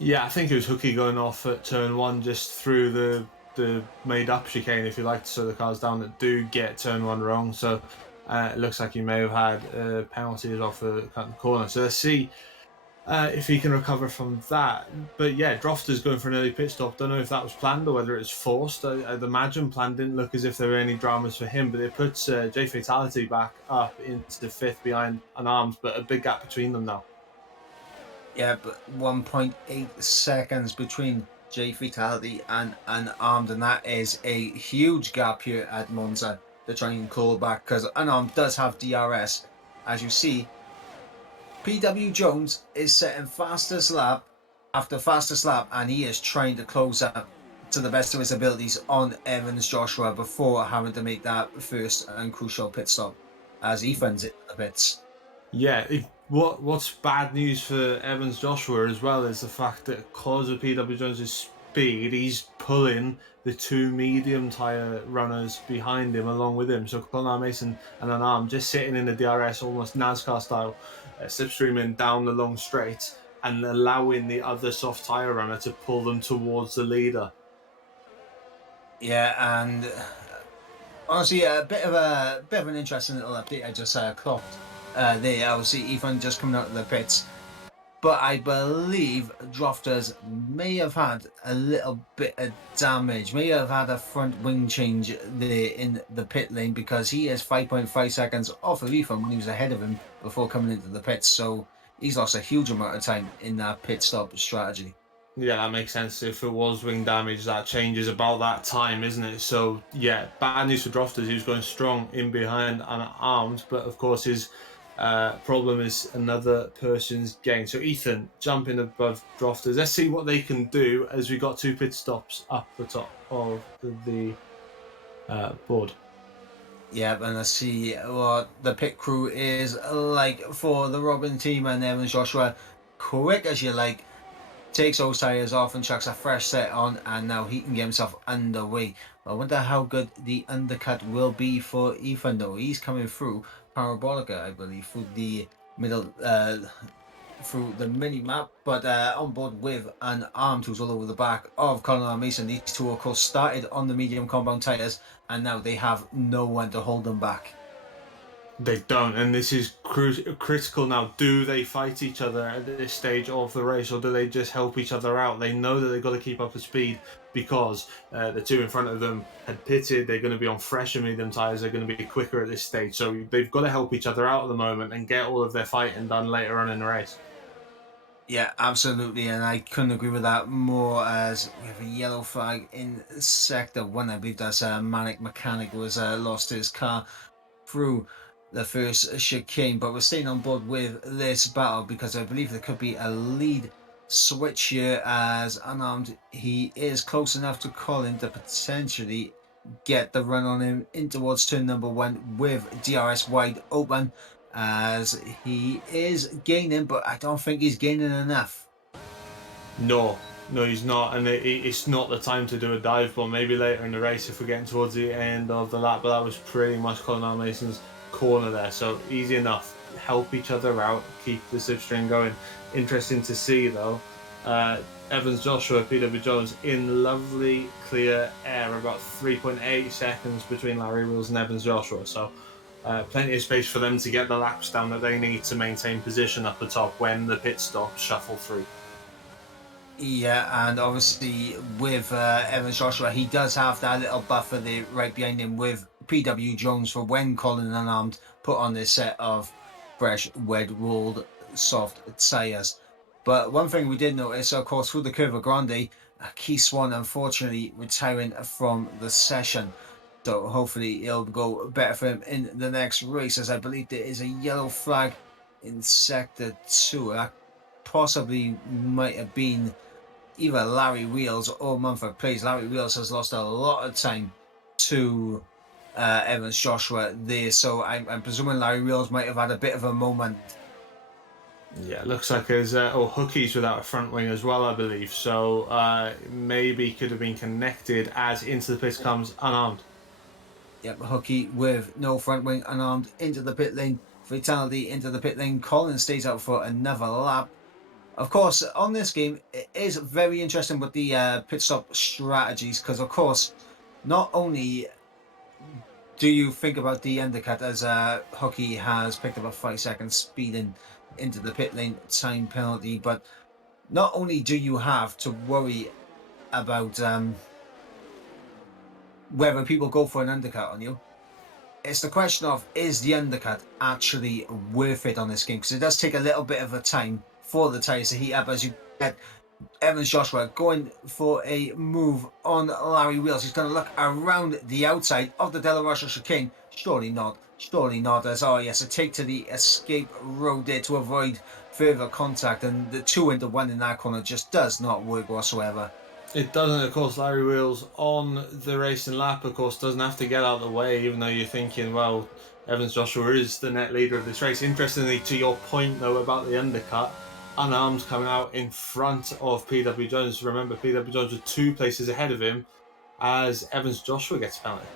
Yeah, I think it was Hooky going off at turn 1 just through the made-up chicane, if you like, so the cars down that do get turn 1 wrong. So it looks like he may have had penalties off the corner. So let's see if he can recover from that. But yeah, Drofter's going for an early pit stop. Don't know if that was planned or whether it's forced. I'd imagine planned. Didn't look as if there were any dramas for him, but it puts J Fatality back up into fifth behind Unarmed, but a big gap between them now. Yeah, but 1.8 seconds between J Fatality and Unarmed, and that is a huge gap here at Monza to try and claw back, because Unarmed does have DRS. As you see, PW Jones is setting fastest lap after fastest lap, and he is trying to close up to the best of his abilities on Evans Joshua before having to make that first and crucial pit stop as he funds it the pits. Yeah, what's bad news for Evans Joshua as well is the fact that because of PW Jones's speed, he's pulling the two medium tyre runners behind him along with him. So Conor Mason and Unarmed just sitting in the DRS, almost NASCAR style, slipstreaming down the long straight and allowing the other soft tyre runner to pull them towards the leader. Yeah, and honestly, a bit of an interesting little update I just clocked there. Obviously, Ethan just coming out of the pits, but I believe Drofters may have had a little bit of damage, may have had a front wing change there in the pit lane, because he is 5.5 seconds off of Ethan when he was ahead of him before coming into the pits. So he's lost a huge amount of time in that pit stop strategy. Yeah, that makes sense. If it was wing damage, that changes about that time, isn't it? So, yeah, bad news for Drofters. He was going strong in behind and armed, but of course his problem is another person's gain. So, Ethan jumping above Drofters. Let's see what they can do as we got two pit stops up the top of the board. Yeah, and let's see what the pit crew is like for the Robin team. And Evans Joshua, quick as you like, takes those tyres off and chucks a fresh set on, and now he can get himself underway. I wonder how good the undercut will be for Ethan, though. He's coming through Parabolica, I believe, through the middle, through the mini map, but on board with Unarmed, who's all over the back of Conor Mason. These two, of course, started on the medium compound tyres, and now they have no one to hold them back. They don't, and this is critical now. Do they fight each other at this stage of the race, or do they just help each other out? They know that they've got to keep up the speed because the two in front of them had pitted. They're going to be on fresher medium tyres. They're going to be quicker at this stage. So they've got to help each other out at the moment and get all of their fighting done later on in the race. Yeah, absolutely, and I couldn't agree with that more, as we have a yellow flag in Sector 1. I believe that's Manic Mechanic was lost his car through the first chicane, but we're staying on board with this battle because I believe there could be a lead switch here, as Unarmed, he is close enough to Colin to potentially get the run on him in towards turn number 1 with DRS wide open, as he is gaining, but I don't think he's gaining enough. No, he's not, and it's not the time to do a dive bomb. Maybe later in the race if we're getting towards the end of the lap, but that was pretty much Colin Mason's corner there, so easy enough. Help each other out, keep the slipstream going. Interesting to see though, Evans Joshua, PW Jones in lovely clear air, about 3.8 seconds between Larry Wheels and Evans Joshua, so plenty of space for them to get the laps down that they need to maintain position up the top when the pit stops shuffle through. Yeah, and obviously with Evans Joshua, he does have that little buffer there right behind him with PW Jones for when Colin Unarmed put on this set of fresh wet-rolled soft tyres. But one thing we did notice, of course, through the Curva Grande, Keith Swan unfortunately retiring from the session. So hopefully it'll go better for him in the next race, as I believe there is a yellow flag in Sector 2. That possibly might have been either Larry Wheels or Mumford Place. Larry Wheels has lost a lot of time to Evans Joshua there, so I'm presuming Larry Wheels might have had a bit of a moment. Yeah, looks like there's Hookie's without a front wing as well, I believe. So maybe could have been connected as into the pit comes Unarmed. Yep, Hookie with no front wing, Unarmed into the pit lane. Fatality into the pit lane. Colin stays out for another lap. Of course, on this game, it is very interesting with the pit stop strategies, because, of course, not only do you think about the undercut, as Hookie has picked up a 5 second speed in into the pit lane time penalty. But not only do you have to worry about whether people go for an undercut on you, it's the question of, is the undercut actually worth it on this game? Because it does take a little bit of a time for the tyres to heat up as you get Evans Joshua going for a move on Larry Wheels. He's going to look around the outside of the De La Rocha chicane. Surely not. Surely not. As a take to the escape road there to avoid further contact. And the 2 into 1 in that corner just does not work whatsoever. It doesn't, of course. Larry Wheels on the racing lap, of course, doesn't have to get out of the way, even though you're thinking, well, Evans Joshua is the net leader of this race. Interestingly, to your point, though, about the undercut, unarmed coming out in front of PW Jones. Remember, PW Jones was 2 places ahead of him as Evans Joshua gets a penalty.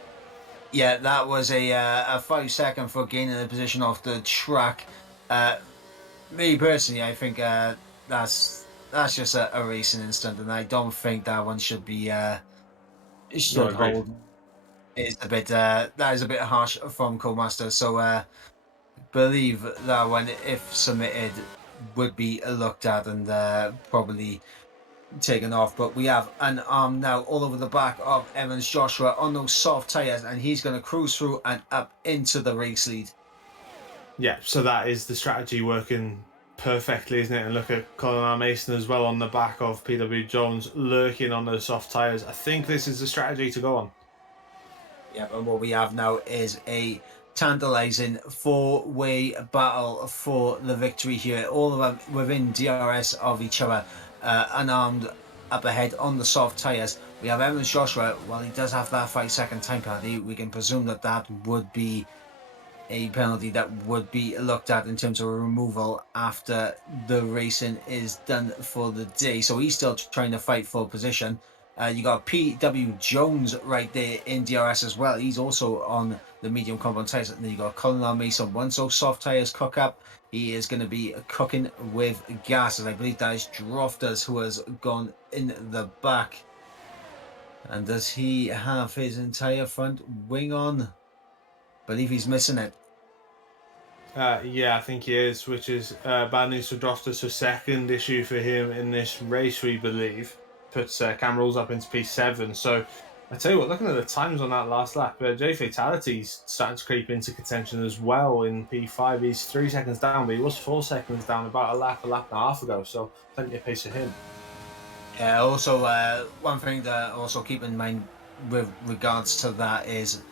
Yeah, that was a 5-second for gaining the position off the track. Me personally, I think that's just a racing incident, and I don't think that one should be should hold. It's a bit that is a bit harsh from Codemaster. So believe that one, if submitted, would be looked at and probably taken off. But we have an arm now all over the back of Evans Joshua on those soft tyres, and he's going to cruise through and up into the race lead. Yeah, so that is the strategy working perfectly, isn't it? And look at Colin R. Mason as well on the back of PW Jones, lurking on those soft tyres. I think this is the strategy to go on. Yeah, and what we have now is a tantalising 4-way battle for the victory here. All of them within DRS of each other, unarmed up ahead on the soft tyres. We have Evans Joshua. While he does have that 5-second time penalty, we can presume that that would be a penalty that would be looked at in terms of a removal after the racing is done for the day. So he's still trying to fight for position. You got PW Jones right there in DRS as well. He's also on the medium compound tyres. And then you got Colin R. Mason. Once those soft tyres cook up, he is going to be cooking with gas. And I believe that is Drofters who has gone in the back. And does he have his entire front wing on? I believe he's missing it. Yeah, I think he is, which is bad news for Drofters. So second issue for him in this race, we believe. Puts Cam Rolls up into P7. So I tell you what, looking at the times on that last lap, J Fatality's starting to creep into contention as well in P5. He's 3 seconds down, but he was 4 seconds down about a lap and a half ago. So plenty of pace for him. Yeah, also one thing to also keep in mind with regards to that is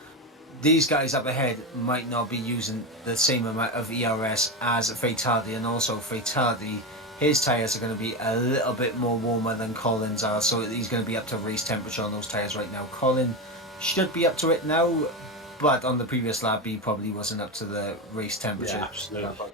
these guys up ahead might not be using the same amount of ERS as Fatality, and also Fatality, his tyres are going to be a little bit more warmer than Colin's are, so he's going to be up to race temperature on those tyres right now. Colin should be up to it now, but on the previous lap he probably wasn't up to the race temperature. Yeah, absolutely.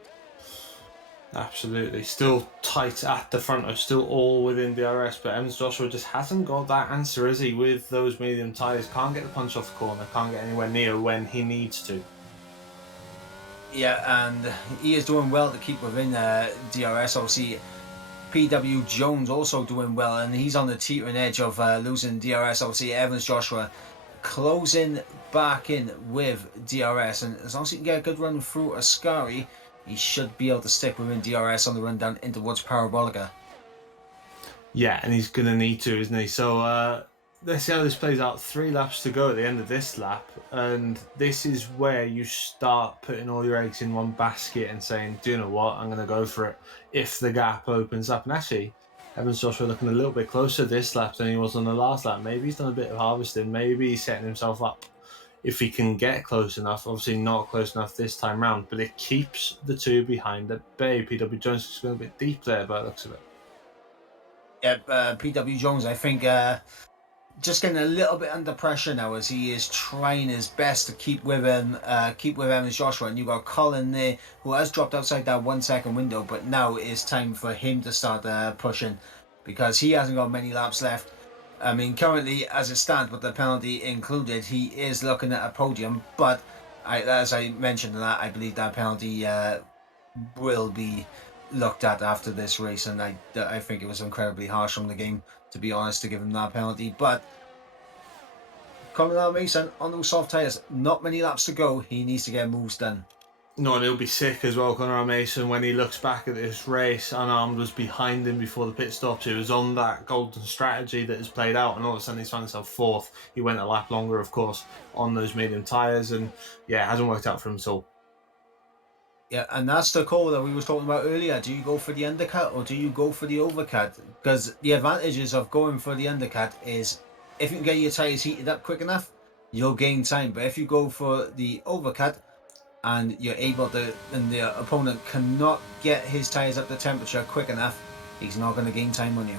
Absolutely. Still tight at the front, still all within DRS, but Evans Joshua just hasn't got that answer, is he, with those medium tyres? Can't get the punch off the corner, can't get anywhere near when he needs to. Yeah, and he is doing well to keep within DRS. Obviously, PW Jones also doing well, and he's on the teetering edge of losing DRS. Obviously, Evans Joshua closing back in with DRS, and as long as he can get a good run through Ascari, he should be able to stick within DRS on the run down in towards Parabolica. Yeah, and he's going to need to, isn't he? So let's see how this plays out. 3 laps to go at the end of this lap, and this is where you start putting all your eggs in one basket and saying, do you know what, I'm going to go for it if the gap opens up. And actually, Evans Joshua looking a little bit closer this lap than he was on the last lap. Maybe he's done a bit of harvesting. Maybe he's setting himself up if he can get close enough. Obviously not close enough this time round, but it keeps the 2 behind at bay. PW Jones is going a bit deep there by the looks of it. Yeah, PW Jones, I think, just getting a little bit under pressure now as he is trying his best to keep with him, keep with Evans Joshua. And you got Colin there, who has dropped outside that 1 second window, but now it's time for him to start pushing, because he hasn't got many laps left. I mean, currently, as it stands, with the penalty included, he is looking at a podium. But as I mentioned that, I believe that penalty will be looked at after this race, and I think it was incredibly harsh from the game, to be honest, to give him that penalty. But Colin R. Mason on those soft tyres, not many laps to go. He needs to get moves done. No, and he'll be sick as well, Conor Mason, when he looks back at this race. Unarmed was behind him before the pit stops. He was on that golden strategy that has played out, and all of a sudden he's found himself fourth. He went a lap longer, of course, on those medium tyres, and yeah, it hasn't worked out for him at all. Yeah, and that's the call that we were talking about earlier. Do you go for the undercut or do you go for the overcut? Because the advantages of going for the undercut is if you can get your tyres heated up quick enough, you'll gain time. But if you go for the overcut and you're able to, and the opponent cannot get his tyres up to temperature quick enough, he's not going to gain time on you.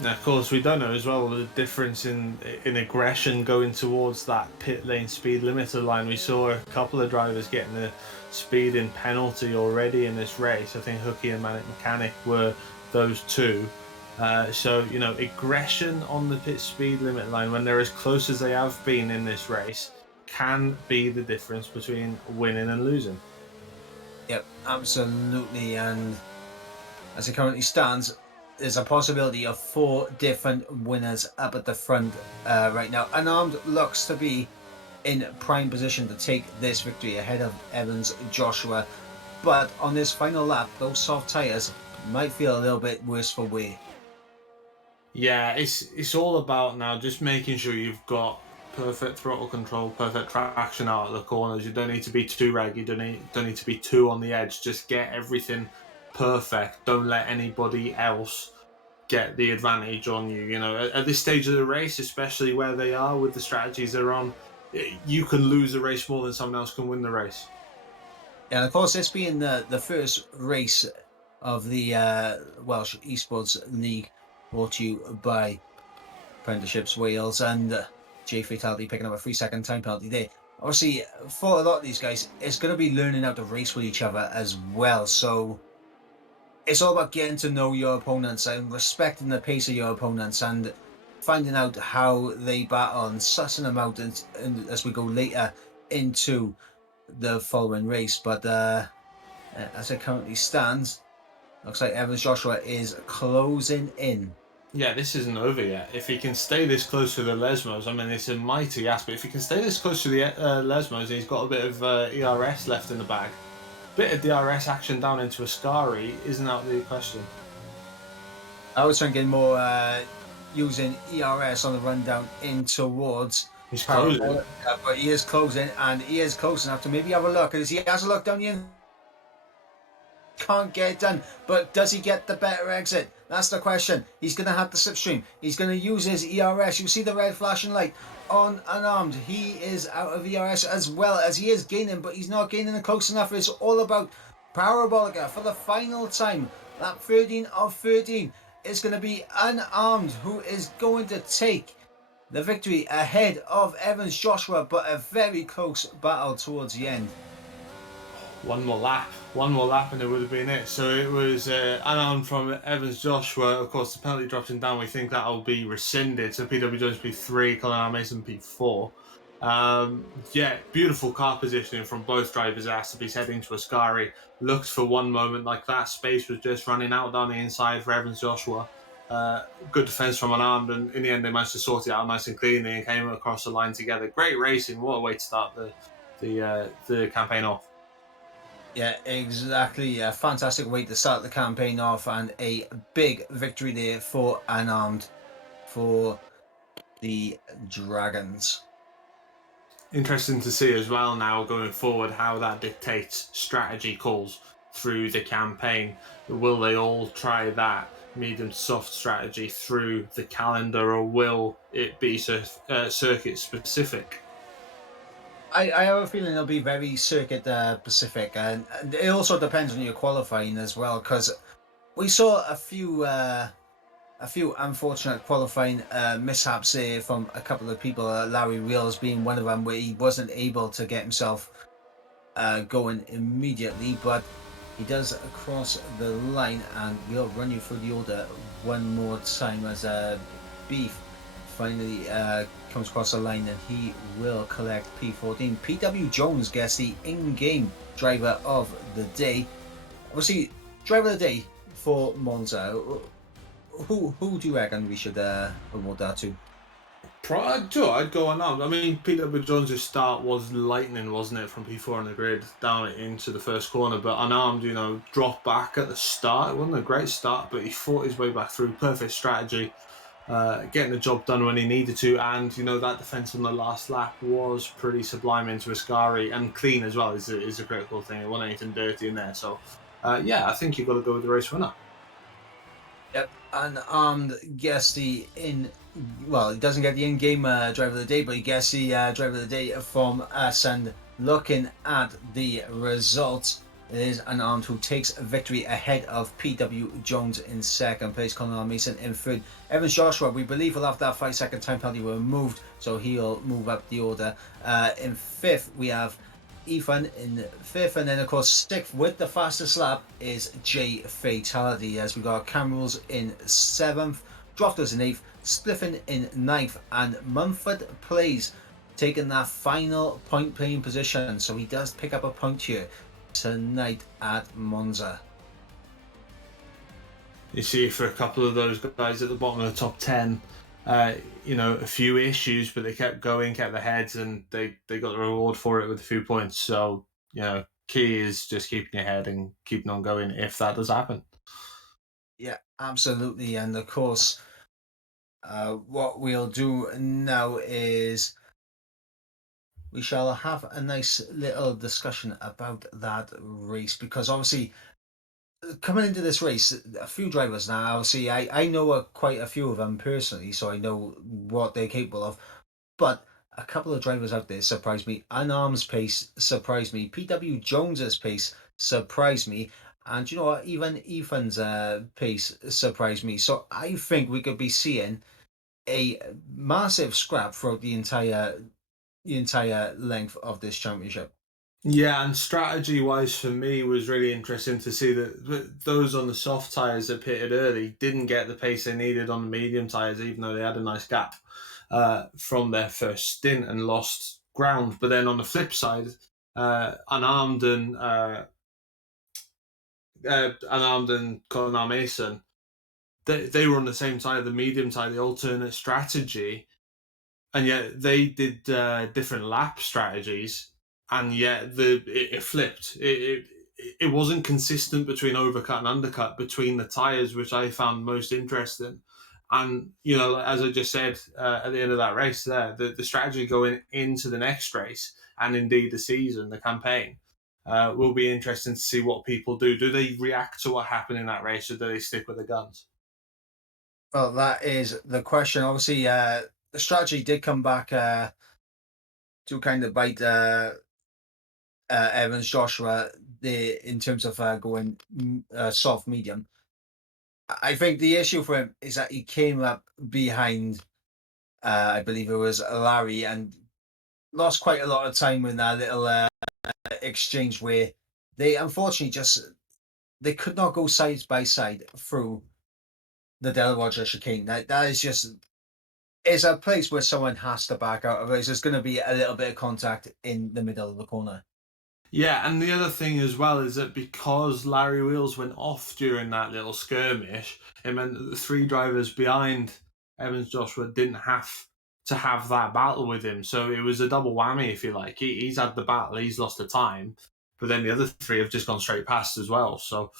Now, of course, we don't know as well the difference in aggression going towards that pit lane speed limiter line. We saw a couple of drivers getting a speeding penalty already in this race. I think Hookie and Manic Mechanic were those two. So, you know, aggression on the pit speed limit line, when they're as close as they have been in this race, can be the difference between winning and losing. Yep, absolutely. And as it currently stands, there's a possibility of 4 different winners up at the front right now. Unarmed looks to be in prime position to take this victory ahead of Evans Joshua. But on this final lap, those soft tyres might feel a little bit worse for wear. Yeah, it's all about now just making sure you've got perfect throttle control, perfect traction out of the corners. You don't need to be too raggy, don't need to be too on the edge. Just get everything perfect. Don't let anybody else get the advantage on you. You know, at this stage of the race, especially where they are with the strategies they're on, you can lose the race more than someone else can win the race. And of course, this being the first race of the Welsh Esports League, brought to you by Apprenticeships Wales, and J Fatality picking up a 3-second time penalty there. Obviously, for a lot of these guys, it's going to be learning how to race with each other as well. So it's all about getting to know your opponents and respecting the pace of your opponents and finding out how they battle and sussing them out and as we go later into the following race. But as it currently stands, looks like Evans Joshua is closing in. Yeah, this isn't over yet. If he can stay this close to the Lesmos, I mean, it's a mighty ask, but if he can stay this close to the Lesmos, and he's got a bit of ERS left in the bag, bit of DRS action down into Ascari isn't out of the question. I was thinking more using ERS on the run down in towards. He's closing. But he is closing, and he is close enough to maybe have a look. As he has a look down the end, can't get it done. But does he get the better exit? That's the question. He's going to have the slipstream. He's going to use his ERS. You see the red flashing light on Unarmed. He is out of ERS as well, as he is gaining, but he's not gaining it close enough. It's all about Parabolica for the final time. Lap 13 of 13 is going to be Unarmed, who is going to take the victory ahead of Evans Joshua, but a very close battle towards the end. One more lap, and it would have been it. So it was Unarmed from Evans Joshua. Of course, the penalty drops him down. We think that'll be rescinded. So PW Jones P3, Colin Mason P4. Yeah, beautiful car positioning from both drivers. It has to be heading to Ascari. Looked for one moment like that space was just running out down the inside for Evans Joshua. Good defence from Unarmed, and in the end they managed to sort it out nice and cleanly and came across the line together. Great racing. What a way to start the campaign off. Yeah, exactly. A fantastic way to start the campaign off, and a big victory there for Unarmed for the Dragons. Interesting to see as well now going forward how that dictates strategy calls through the campaign. Will they all try that medium soft strategy through the calendar, or will it be circuit specific? I have a feeling it'll be very circuit specific, and it also depends on your qualifying as well, because we saw a few unfortunate qualifying mishaps there from a couple of people, Larry Reels being one of them, where he wasn't able to get himself going immediately, but he does cross the line, and we'll run you through the order one more time as Beef finally comes across the line, and he will collect P14. PW Jones gets the in-game driver of the day. Obviously, driver of the day for Monza. Who do you reckon we should promote that to? I'd go unarmed. I mean, Peter Jones's start was lightning, wasn't it, from P4 on the grid down into the first corner. But unarmed, dropped back at the start. It wasn't a great start, but he fought his way back through. Perfect strategy, getting the job done when he needed to. And, that defence on the last lap was pretty sublime into Ascari, and clean as well is a critical thing. It wasn't anything dirty in there. So, I think you've got to go with the race winner. Yep, unarmed gets he doesn't get the in-game driver of the day, but he gets the driver of the day from us. And looking at the results, it is unarmed who takes victory ahead of PW Jones in second place, Conor Mason in third. Evans Joshua, we believe, will have that 5-second time penalty removed, so he'll move up the order. In fifth, we have Ethan in fifth, and then of course sixth with the fastest lap is J Fatality, as we got Camrose in seventh, Drofters in eighth, Spliffin in ninth, and Mumford Plays taking that final point playing position, so he does pick up a point here tonight at Monza. You see, for a couple of those guys at the bottom of the top 10, a few issues, but they kept going, kept their heads, and they got the reward for it with a few points. So, key is just keeping your head and keeping on going if that does happen. Yeah, absolutely. And of course, what we'll do now is we shall have a nice little discussion about that race, because obviously coming into this race, a few drivers now, obviously I know quite a few of them personally, so I know what they're capable of, but a couple of drivers out there surprised me. Unarmed's pace surprised me. PW Jones's pace surprised me. And you know what? Even Ethan's pace surprised me. So I think we could be seeing a massive scrap throughout the entire length of this championship. Yeah, and strategy-wise for me was really interesting to see that those on the soft tyres that pitted early didn't get the pace they needed on the medium tyres, even though they had a nice gap from their first stint and lost ground. But then on the flip side, unarmed and Conor Mason, they were on the same side of the medium tyre, the alternate strategy, and yet they did different lap strategies, and yet it flipped. It wasn't consistent between overcut and undercut between the tires, which I found most interesting. And as I just said at the end of that race, there the strategy going into the next race, and indeed the season, the campaign, will be interesting to see what people do. Do they react to what happened in that race, or do they stick with the guns? Well, that is the question. Obviously, the strategy did come back to kind of bite Evans Joshua in terms of going soft medium. I think the issue for him is that he came up behind, I believe it was Larry, and lost quite a lot of time in that little exchange where they unfortunately they could not go side by side through the Del Roger chicane. That is just, it's a place where someone has to back out. Otherwise, there's going to be a little bit of contact in the middle of the corner. Yeah, and the other thing as well is that because Larry Wheels went off during that little skirmish, it meant that the three drivers behind Evans Joshua didn't have to have that battle with him. So it was a double whammy, if you like. He's had the battle, he's lost the time, but then the other three have just gone straight past as well. So,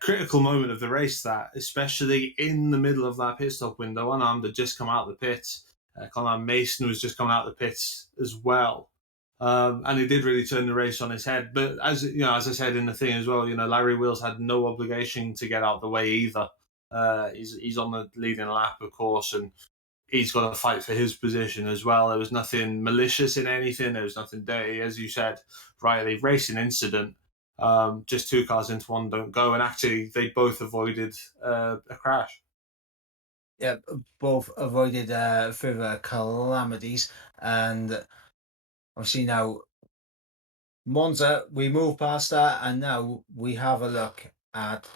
critical moment of the race, that, especially in the middle of that pit stop window. Unarmed had just come out of the pits. Conor Mason was just coming out of the pits as well. And he did really turn the race on his head. But as I said in the thing as well, Larry Wheels had no obligation to get out of the way either. He's on the leading lap, of course, and he's got to fight for his position as well. There was nothing malicious in anything. There was nothing dirty, as you said, rightly. Racing incident. Just two cars into one don't go, and actually they both avoided a crash. Yeah, both avoided further calamities, and obviously now Monza, we move past that, and now we have a look at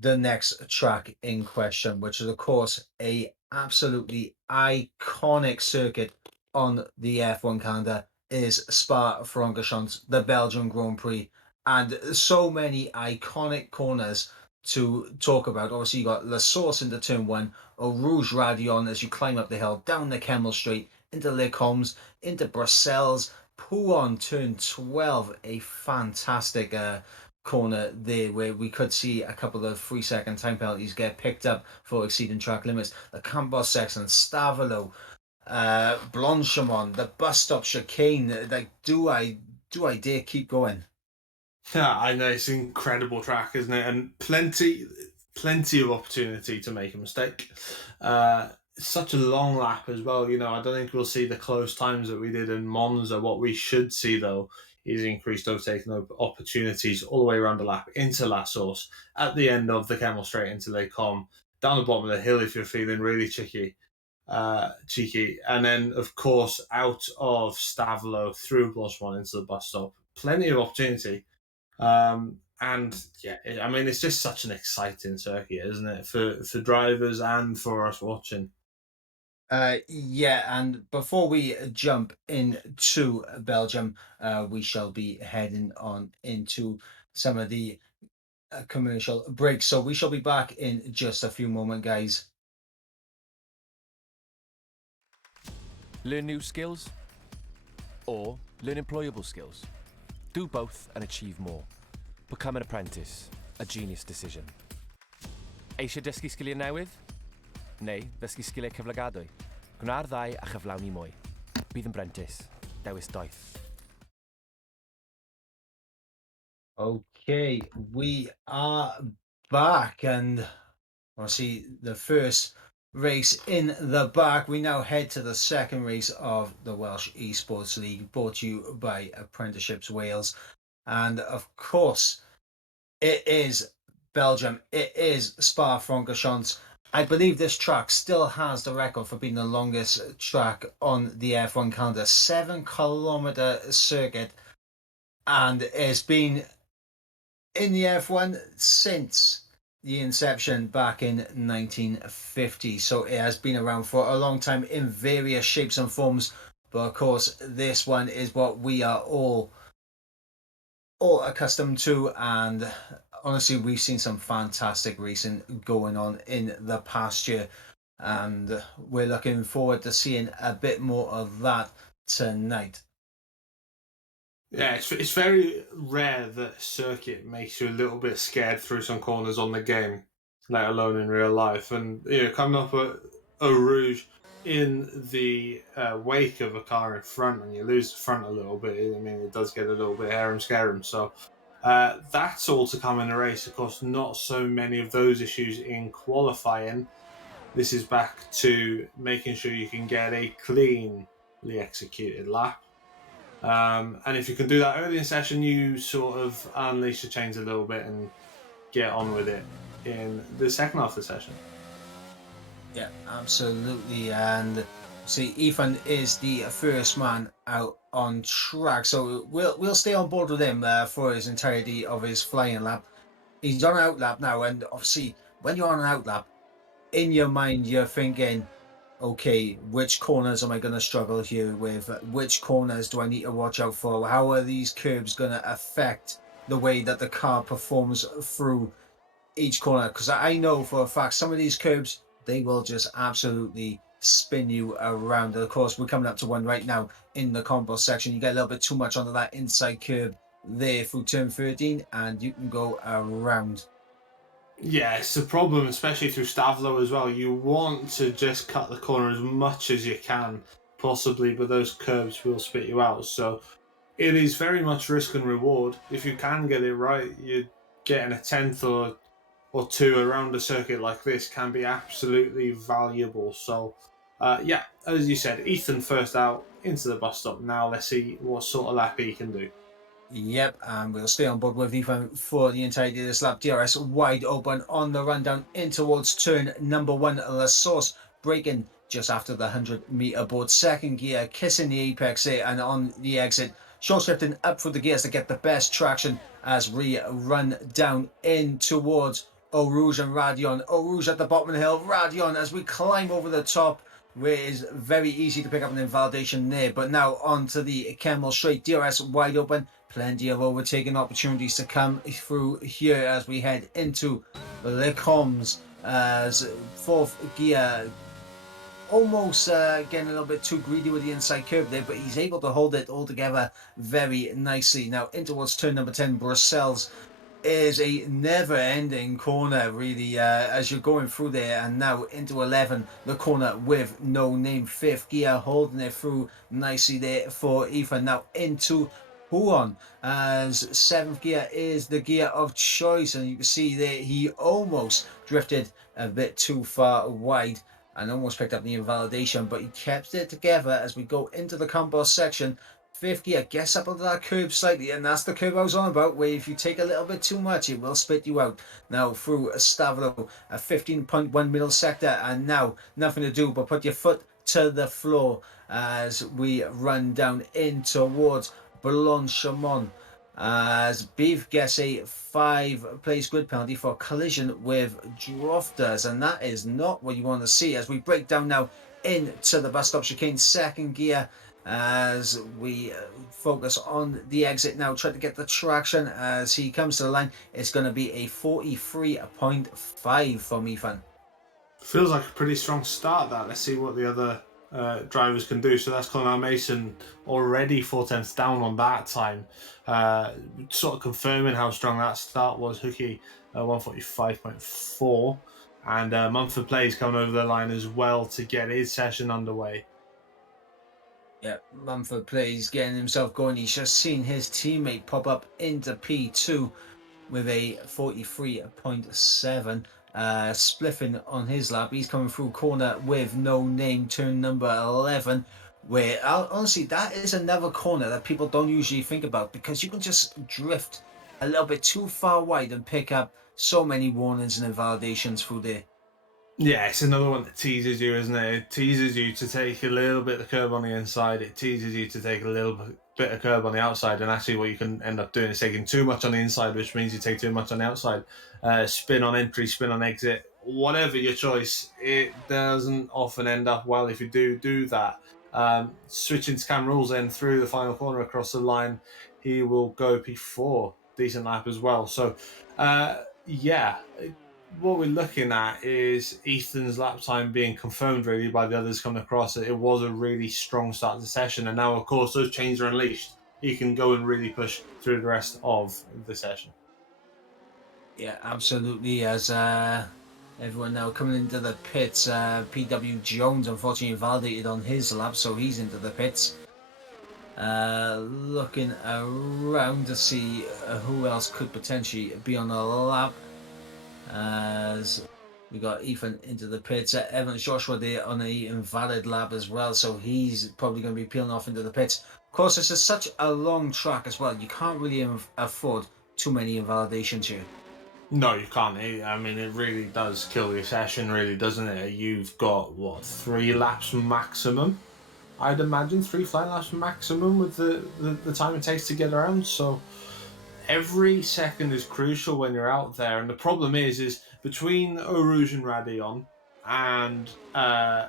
the next track in question, which is of course a absolutely iconic circuit on the F1 calendar, is Spa-Francorchamps, the Belgian Grand Prix, and so many iconic corners to talk about. Obviously, you got La Source into turn 1, Eau Rouge Radion as you climb up the hill, down the Kemmel Straight, into Les Combes, into Bruxelles, Pouon turn 12, a fantastic corner there where we could see a couple of 3-second time penalties get picked up for exceeding track limits. The Campos section, Stavelo, Blanchimont, the bus stop chicane. Like, do I dare keep going? Yeah, I know, it's an incredible track, isn't it? And plenty of opportunity to make a mistake. Such a long lap as well. You know, I don't think we'll see the close times that we did in Monza. What we should see though is increased overtaking opportunities all the way around the lap into La Source, at the end of the Kemmel Straight into Les Combes, down the bottom of the hill if you're feeling really cheeky, and then of course out of Stavelo through Blanchimont into the bus stop. Plenty of opportunity. And yeah, I mean, it's just such an exciting circuit, isn't it, for drivers and for us watching? Yeah, and before we jump into Belgium, we shall be heading on into some of the commercial breaks. So we shall be back in just a few moments, guys. Learn new skills or learn employable skills. Do both and achieve more. Become an apprentice, a genius decision. Eisiau dysgu sgiliau newydd? Neu ddysgu sgiliau cyflogadwy? Gwna'r ddau a chyflawni mwy. Bydd yn brentis. Dewis doeth. Okay, we are back, and obviously the first race in the back. We now head to the second race of the Welsh Esports League, brought to you by Apprenticeships Wales. And of course, it is Belgium. It is Spa-Francorchamps. I believe this track still has the record for being the longest track on the F1 calendar. 7-kilometer circuit. And it's been in the F1 since the inception back in 1950. So it has been around for a long time in various shapes and forms. But of course, this one is what we are all accustomed to, and honestly, we've seen some fantastic racing going on in the past year, and we're looking forward to seeing a bit more of that tonight. Yeah, it's very rare that a circuit makes you a little bit scared through some corners on the game, let alone in real life. And you know, coming up at Eau Rouge in the wake of a car in front, and you lose the front a little bit. I mean, it does get a little bit harem-scarum. So that's all to come in the race. Of course, not so many of those issues in qualifying. This is back to making sure you can get a cleanly executed lap. And if you can do that early in session, you sort of unleash the chains a little bit and get on with it in the second half of the session. Yeah, absolutely. And see, Ethan is the first man out on track, so we'll stay on board with him for his entirety of his flying lap. He's on an out lap now, and obviously, when you're on an out lap, in your mind, you're thinking, okay, which corners am I going to struggle here with? Which corners do I need to watch out for? How are these curbs going to affect the way that the car performs through each corner? Because I know for a fact some of these curbs, they will just absolutely spin you around. And of course, we're coming up to one right now in the combo section. You get a little bit too much onto that inside curb there through turn 13, and you can go around. Yeah, it's a problem, especially through Stavelo as well. You want to just cut the corner as much as you can, possibly, but those curbs will spit you out. So it is very much risk and reward. If you can get it right, you're getting a tenth or two around a circuit like this can be absolutely valuable. So, yeah, as you said, Ethan first out into the bus stop. Now let's see what sort of lap he can do. Yep, and we'll stay on board with Ethan for the entirety of this lap. DRS wide open on the run down in towards turn number 1. La Source braking just after the 100-meter board. Second gear, kissing the apex there, and on the exit, short shifting up through the gears to get the best traction as we run down in towards Eau Rouge and Radion. Eau Rouge at the bottom of the hill, Radion as we climb over the top. where it is very easy to pick up an invalidation there. But now onto the Camel Straight, DRS wide open, plenty of overtaking opportunities to come through here as we head into Le Combs as fourth gear. Almost getting a little bit too greedy with the inside curve there, but he's able to hold it all together very nicely. Now in towards turn number 10, Brussels is a never-ending corner, really, as you're going through there. And now into 11, the corner with no name, fifth gear, holding it through nicely there for Ethan. Now into Huon, as seventh gear is the gear of choice, and you can see there he almost drifted a bit too far wide and almost picked up the invalidation, but he kept it together as we go into the compost section. Fifth gear gets up onto that curb slightly, and that's the curb I was on about, where if you take a little bit too much, it will spit you out. Now through Stavro, a 15.1 middle sector, and now nothing to do but put your foot to the floor as we run down in towards Blanchemont. As Beef gets a 5-place grid penalty for collision with Drofters, and that is not what you want to see as we break down now into the bus stop chicane, second gear, as we focus on the exit now, try to get the traction as he comes to the line. It's going to be a 43.5 from Ethan. Feels like a pretty strong start, that. Let's see what the other drivers can do. So that's Colin Mason already 4/10 down on that time, sort of confirming how strong that start was. Hookie 145.4, and Mumford Plays coming over the line as well to get his session underway. Yeah, Mumford Plays getting himself going. He's just seen his teammate pop up into P2 with a 43.7. Spliffing on his lap. He's coming through corner with no name, turn number 11, where honestly that is another corner that people don't usually think about, because you can just drift a little bit too far wide and pick up so many warnings and invalidations through there. Yeah, it's another one that teases you, isn't it? It teases you to take a little bit of curb on the inside. It teases you to take a little bit of curb on the outside. And actually what you can end up doing is taking too much on the inside, which means you take too much on the outside. Spin on entry, spin on exit, whatever your choice, it doesn't often end up well if you do that. Switching to Cam Rules then through the final corner across the line, he will go P4. Decent lap as well. So, yeah, what we're looking at is Ethan's lap time being confirmed really by the others coming across. It was a really strong start to the session, and now of course those chains are unleashed. He can go and really push through the rest of the session. Yeah, absolutely. As everyone now coming into the pits, PW Jones unfortunately invalidated on his lap, so he's into the pits. Looking around to see who else could potentially be on the lap, as we got Ethan into the pits. Evans Joshua there on a invalid lap as well, so he's probably going to be peeling off into the pits. Of course, this is such a long track as well. You can't really afford too many invalidations here. No, you can't. I mean, it really does kill your session, really, doesn't it? You've got, 3 laps maximum? I'd imagine 3 flying laps maximum with the time it takes to get around. So every second is crucial when you're out there. And the problem is between Eau Rouge and Radion and the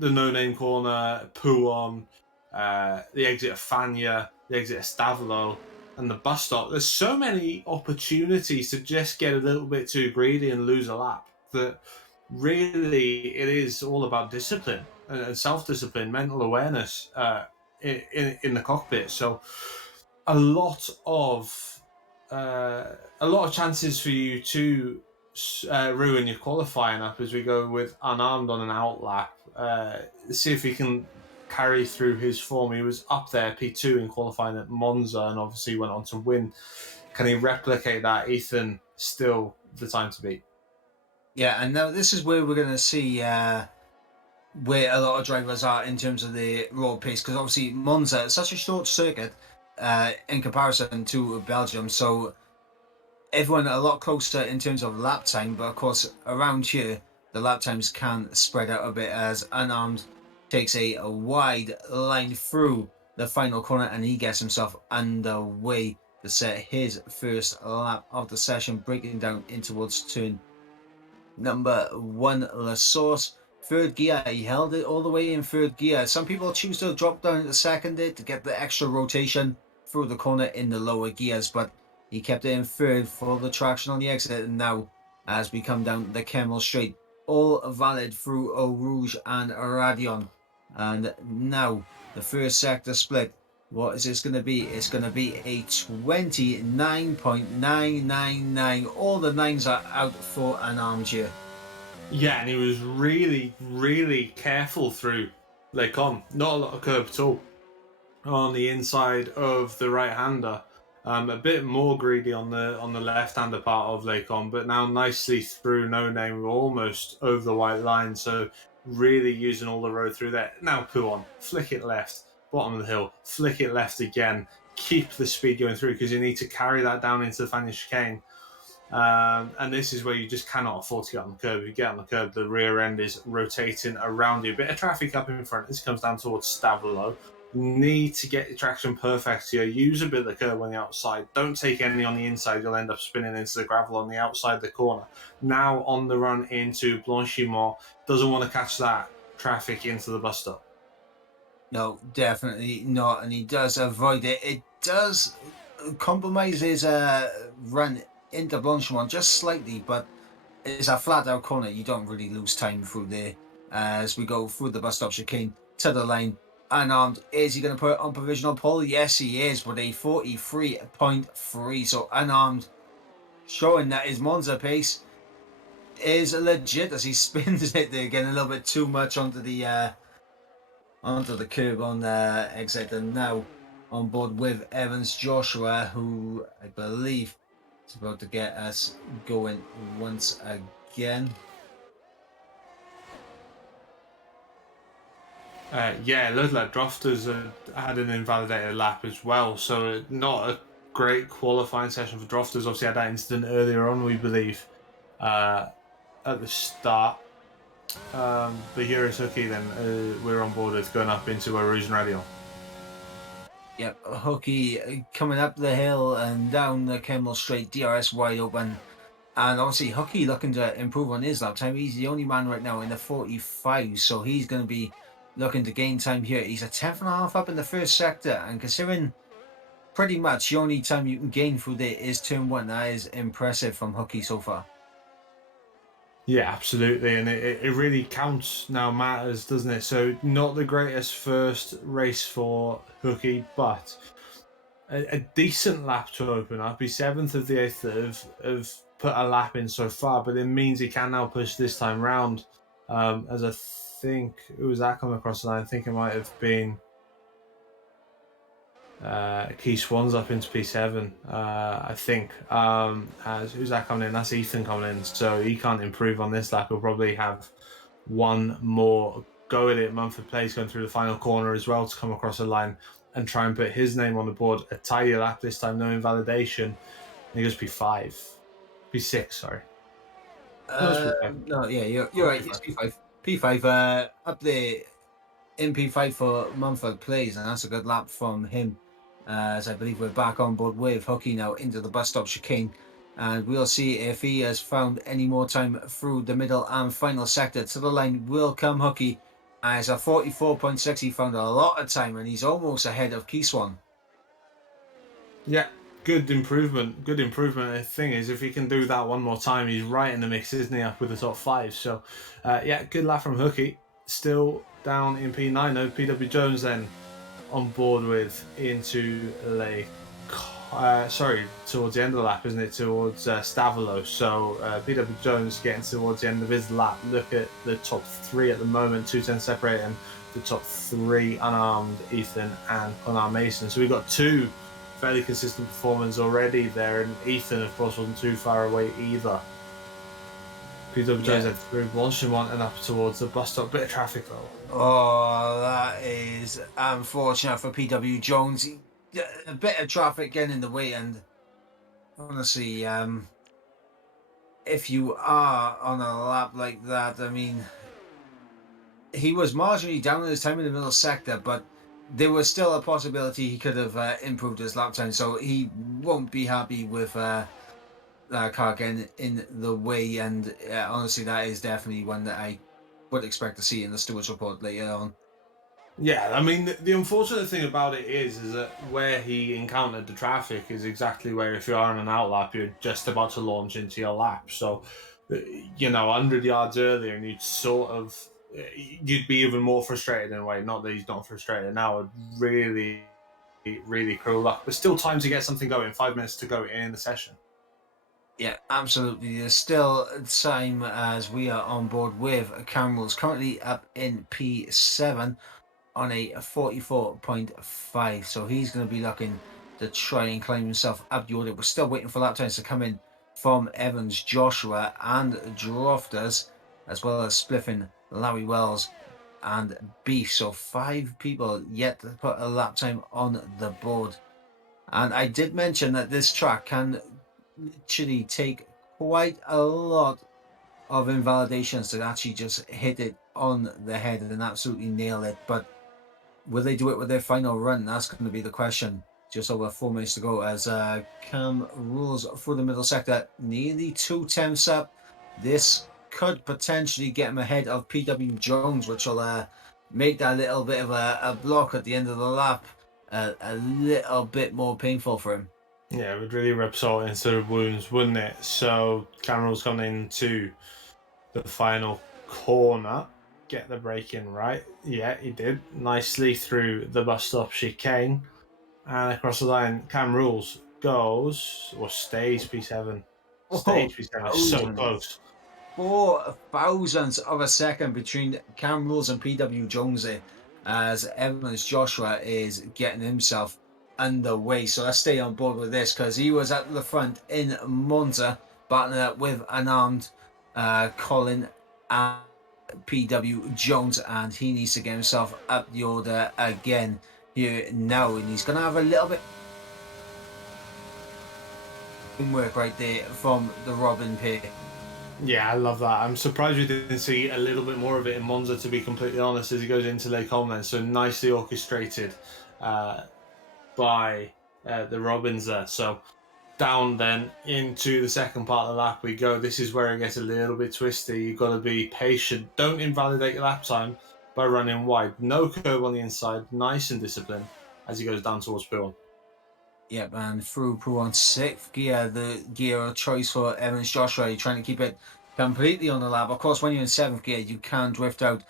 no-name corner, Pouon, the exit of Fania, the exit of Stavlo, and the bus stop, there's so many opportunities to just get a little bit too greedy and lose a lap that really it is all about discipline and self-discipline, mental awareness in the cockpit. So a lot of chances for you to ruin your qualifying up as we go with Unarmed on an out lap. See if he can carry through his form. He was up there P2 in qualifying at Monza and obviously went on to win. Can he replicate that? Ethan, still the time to beat. Yeah, and now this is where we're going to see where a lot of drivers are in terms of the road pace, because obviously Monza is such a short circuit in comparison to Belgium, so everyone a lot closer in terms of lap time, but of course around here the lap times can spread out a bit as Unarmed takes a wide line through the final corner and he gets himself underway to set his first lap of the session, breaking down in towards turn number 1 La Source. third gear. He held it all the way in third gear. Some people choose to drop down into second it to get the extra rotation through the corner in the lower gears, but he kept it in third for the traction on the exit. And now, as we come down the Camel Straight, all valid through Eau Rouge and Radion. And now the first sector split. What is this going to be? It's going to be a 29.999. All the nines are out for an armchair. Yeah, and he was really, really careful through Lecon. Not a lot of curb at all on the inside of the right-hander. A bit more greedy on the left-hander part of Lecon, but now nicely through No Name, almost over the white line. So really using all the road through there. Now Puon, flick it left, bottom of the hill, flick it left again. Keep the speed going through because you need to carry that down into the final chicane. And this is where you just cannot afford to get on the curb. If you get on the curb, the rear end is rotating around you. A bit of traffic up in front. This comes down towards Stavolo. Need to get your traction perfect here. Use a bit of the curb on the outside. Don't take any on the inside. You'll end up spinning into the gravel on the outside of the corner. Now on the run into Blanchimont. Doesn't want to catch that traffic into the bus stop. No, definitely not. And he does avoid it. It does compromise his run into Blanchimont just slightly, but it's a flat out corner. You don't really lose time through there as we go through the bus stop chicane to the line. Unarmed. Is he going to put it on provisional pole? Yes, he is, with a 43.3. So unarmed, showing that his Monza pace is legit as he spins it there again a little bit too much onto the curb on the exit. And now on board with Evans Joshua, who I believe is about to get us going once again. Yeah, it looked like Drofters had an invalidated lap as well, so not a great qualifying session for Drofters. Obviously had that incident earlier on, we believe, at the start. But here is Hooky then, we're on board with going up into Rouge and Radion. Yep, Hooky coming up the hill and down the Camel Straight, DRS wide open. And obviously Hooky looking to improve on his lap time. He's the only man right now in the 45, so he's going to be looking to gain time here. He's a 10th and a half up in the first sector, and considering pretty much the only time you can gain through there is turn one, that is impressive from Hooky so far. Yeah, absolutely, and it really counts now, matters, doesn't it? So not the greatest first race for Hooky, but a decent lap to open up. He's 7th of the 8th that have put a lap in so far, but it means he can now push this time round. As I think, who was that coming across the line? I think it might have been Key Swans up into P7, I think. As who's that coming in? That's Ethan coming in. So he can't improve on this lap. He'll probably have one more go at it. Mumford Place going through the final corner as well to come across the line and try and put his name on the board. A tidy lap this time, no invalidation. He goes P5. P6, sorry. No, yeah, you're right. It's P5. P5 up there in P5 for Mumford Plays, and that's a good lap from him. As I believe we're back on board with Hooky now into the bus stop chicane, and we'll see if he has found any more time through the middle and final sector. To the line will come Hooky as a 44.6. He found a lot of time, and he's almost ahead of Keyswan. Yeah, good improvement. Good improvement. The thing is, if he can do that one more time, he's right in the mix, isn't he, up with the top 5. So, yeah, good lap from Hooky. Still down in P9, though. PW Jones then on board with into towards the end of the lap, isn't it? Towards Stavolo. So PW Jones getting towards the end of his lap. Look at the top 3 at the moment, 2:10 separating the top 3 unarmed, Ethan and Connor Mason. So we've got 2 fairly consistent performance already there, and Ethan, of course, wasn't too far away either. PW Jones had through Blanchimont and up towards the bus stop. Bit of traffic though. Oh, that is unfortunate for PW Jones. A bit of traffic getting in the way, and honestly, if you are on a lap like that, I mean, he was marginally down at his time in the middle sector, but there was still a possibility he could have improved his lap time, so he won't be happy with that car getting in the way. And honestly, that is definitely one that I would expect to see in the stewards report later on. Yeah, I mean, the unfortunate thing about it is that where he encountered the traffic is exactly where, if you are on an outlap, you're just about to launch into your lap. So, 100 yards earlier, and you'd be even more frustrated in a way. Not that he's not frustrated now. Really, really cruel luck, but still time to get something going. 5 minutes to go in the session. Yeah, absolutely. There's still time as we are on board with Cameron's currently up in P7 on a 44.5. So he's going to be looking to try and climb himself up the order. We're still waiting for lap times to come in from Evans, Joshua, and Drofters, as well as Spliffin, Larry Wells, and Beef. So 5 people yet to put a lap time on the board. And I did mention that this track can literally take quite a lot of invalidations to actually just hit it on the head and absolutely nail it. But will they do it with their final run? That's going to be the question. Just over 4 minutes to go as Cam rules through the middle sector, nearly 2 tenths up. This could potentially get him ahead of PW Jones, which will make that little bit of a block at the end of the lap a little bit more painful for him. Yeah, it would really rub salt into the wounds, wouldn't it? So Cameron's gone into the final corner. Get the brake in right. Yeah, he did. Nicely through the bus stop chicane. And across the line, Cam Rules goes, or stays P7. Stage P7 is so close. 4 thousandths of a second between Cam Rules and PW Jonesy as Evans Joshua is getting himself underway. So let's stay on board with this because he was at the front in Monza battling up with an armed Colin and PW Jones, and he needs to get himself up the order again here now, and he's going to have a little bit of work right there from the Robin pair. Yeah, I love that. I'm surprised we didn't see a little bit more of it in Monza, to be completely honest, as he goes into Lake Holman. So nicely orchestrated by the Robins there. So down then into the second part of the lap we go. This is where it gets a little bit twisty. You've got to be patient. Don't invalidate your lap time by running wide. No curve on the inside. Nice and disciplined as he goes down towards P1. Yep, and through P1 6th gear, the gear of choice for Evans Joshua. You're trying to keep it completely on the lap. Of course, when you're in 7th gear, you can drift out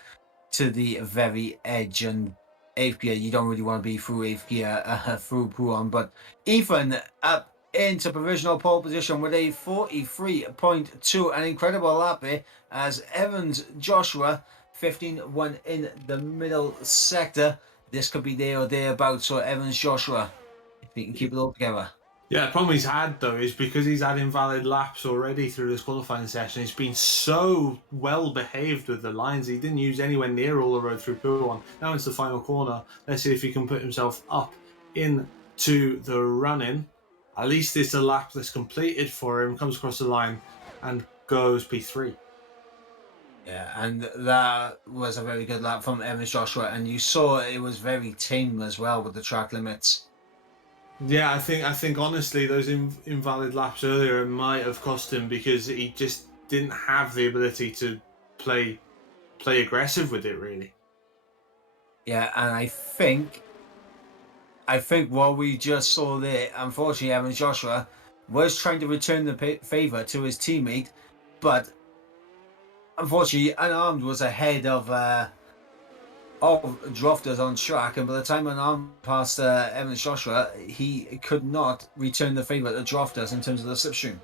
to the very edge, and 8th gear, you don't really want to be through 8th gear through P1. But Ethan up into provisional pole position with a 43.2, an incredible lap here as Evans Joshua 15-1 in the middle sector. This could be there or thereabouts for Evans Joshua if he can keep it all together. Yeah, the problem he's had though is because he's had invalid laps already through this qualifying session. He's been so well behaved with the lines. He didn't use anywhere near all the road through P1. Now it's the final corner. Let's see if he can put himself up into the run-in. At least it's a lap that's completed for him. Comes across the line and goes P3. Yeah, and that was a very good lap from Evans Joshua, and you saw it was very tame as well with the track limits. Yeah, I think honestly those invalid laps earlier might have cost him because he just didn't have the ability to play aggressive with it really. Yeah, and I think what we just saw there, unfortunately, Evans Joshua was trying to return the favor to his teammate, but unfortunately, unarmed was ahead of Drofters on track, and by the time unarmed passed Evans Joshua, he could not return the favor to Drofters in terms of the slipstream.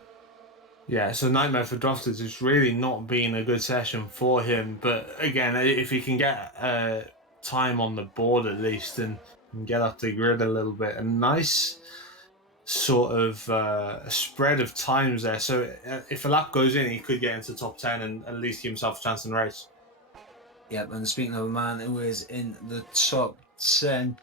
Yeah, it's a nightmare for Drofters. It's really not been a good session for him. But again, if he can get time on the board at least and get up the grid a little bit, a nice sort of spread of times there. So if a lap goes in, he could get into top 10 and at least give himself a chance in the race. Yep, and speaking of a man who is in the top 10,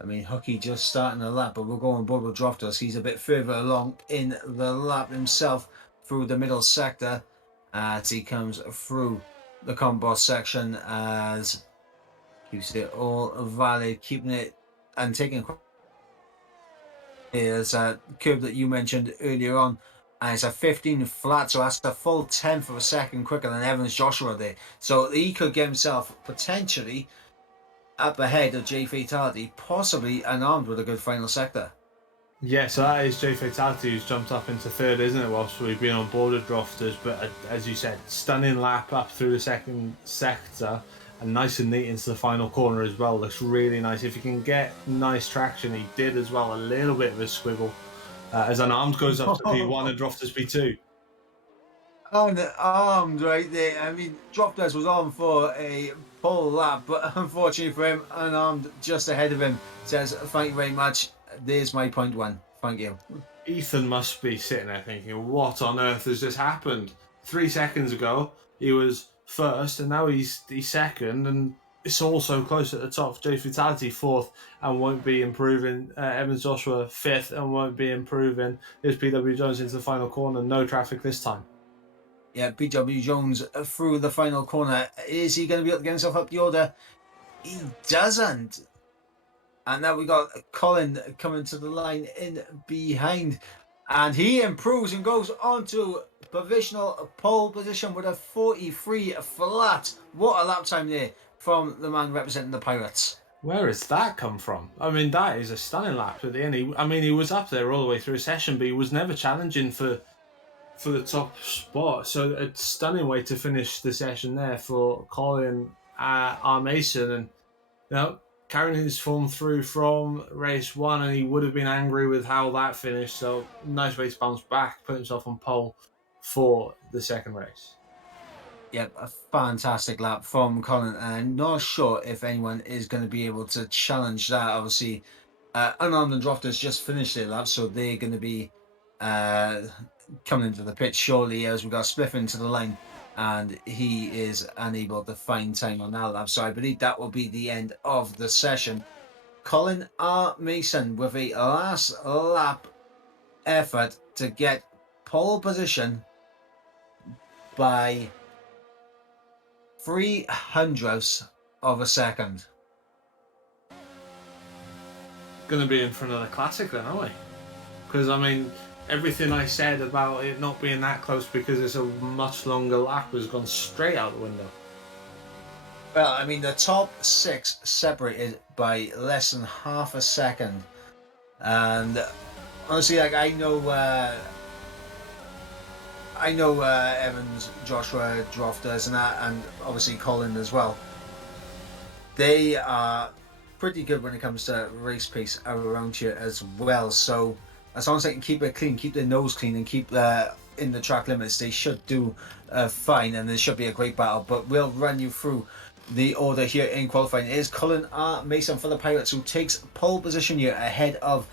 I mean, Hooky just starting the lap, but we'll go on board with Drofters. He's a bit further along in the lap himself through the middle sector as he comes through the combo section as keeps it all valid, keeping it and taking is a curve that you mentioned earlier on And it's a 15 flat, so that's a full 10th of a second quicker than Evans Joshua there. So he could get himself potentially up ahead of Jay Fatality, possibly unarmed with a good final sector. Yeah, so that is Jay Fatality who's jumped up into third, isn't it? Whilst we've been on board with Drofters, but as you said, stunning lap up through the second sector and nice and neat into the final corner as well. Looks really nice. If he can get nice traction, he did as well. A little bit of a squiggle as Unarmed goes up to P1 and Drofters P2. Unarmed right there. I mean, Drofters was on for a pole lap, but unfortunately for him, Unarmed just ahead of him says, "Thank you very much. There's my point one. Thank you." Ethan must be sitting there thinking, what on earth has just happened? 3 seconds ago, he was first, and now he's second, and it's all so close at the top. Jay Fatality fourth, and won't be improving. Evans Joshua fifth, and won't be improving. Here's PW Jones into the final corner. No traffic this time. Yeah, PW Jones through the final corner. Is he going to be able to get himself up the order? He doesn't. And now we got Colin coming to the line in behind. And he improves and goes on to provisional pole position with a 43 flat. What a lap time there from the man representing the Pirates. Where has that come from? I mean, that is a stunning lap at the end. He was up there all the way through a session, but he was never challenging for the top spot. So a stunning way to finish the session there for Colin R. Mason, and carrying his form through from race one, and he would have been angry with how that finished. So nice way to bounce back, put himself on pole for the second race. Yep, a fantastic lap from Colin. And I'm not sure if anyone is going to be able to challenge that. Obviously, Unarmed and Drofters just finished their lap, so they're going to be coming into the pit shortly as we got Spliff into the line, and he is unable to find time on that lap. So I believe that will be the end of the session. Colin R. Mason with a last lap effort to get pole position by 0.03 of a second. Going to be in for another classic then, aren't we? Because, everything I said about it not being that close because it's a much longer lap has gone straight out the window. Well, the top 6 separated by less than half a second. And honestly, I know Evans, Joshua, Drofters and that, and obviously Colin as well. They are pretty good when it comes to race pace around here as well. So as long as they can keep it clean, keep their nose clean, and keep in the track limits, they should do fine, and there should be a great battle. But we'll run you through the order here in qualifying. It is Colin R. Mason for the Pirates who takes pole position here ahead of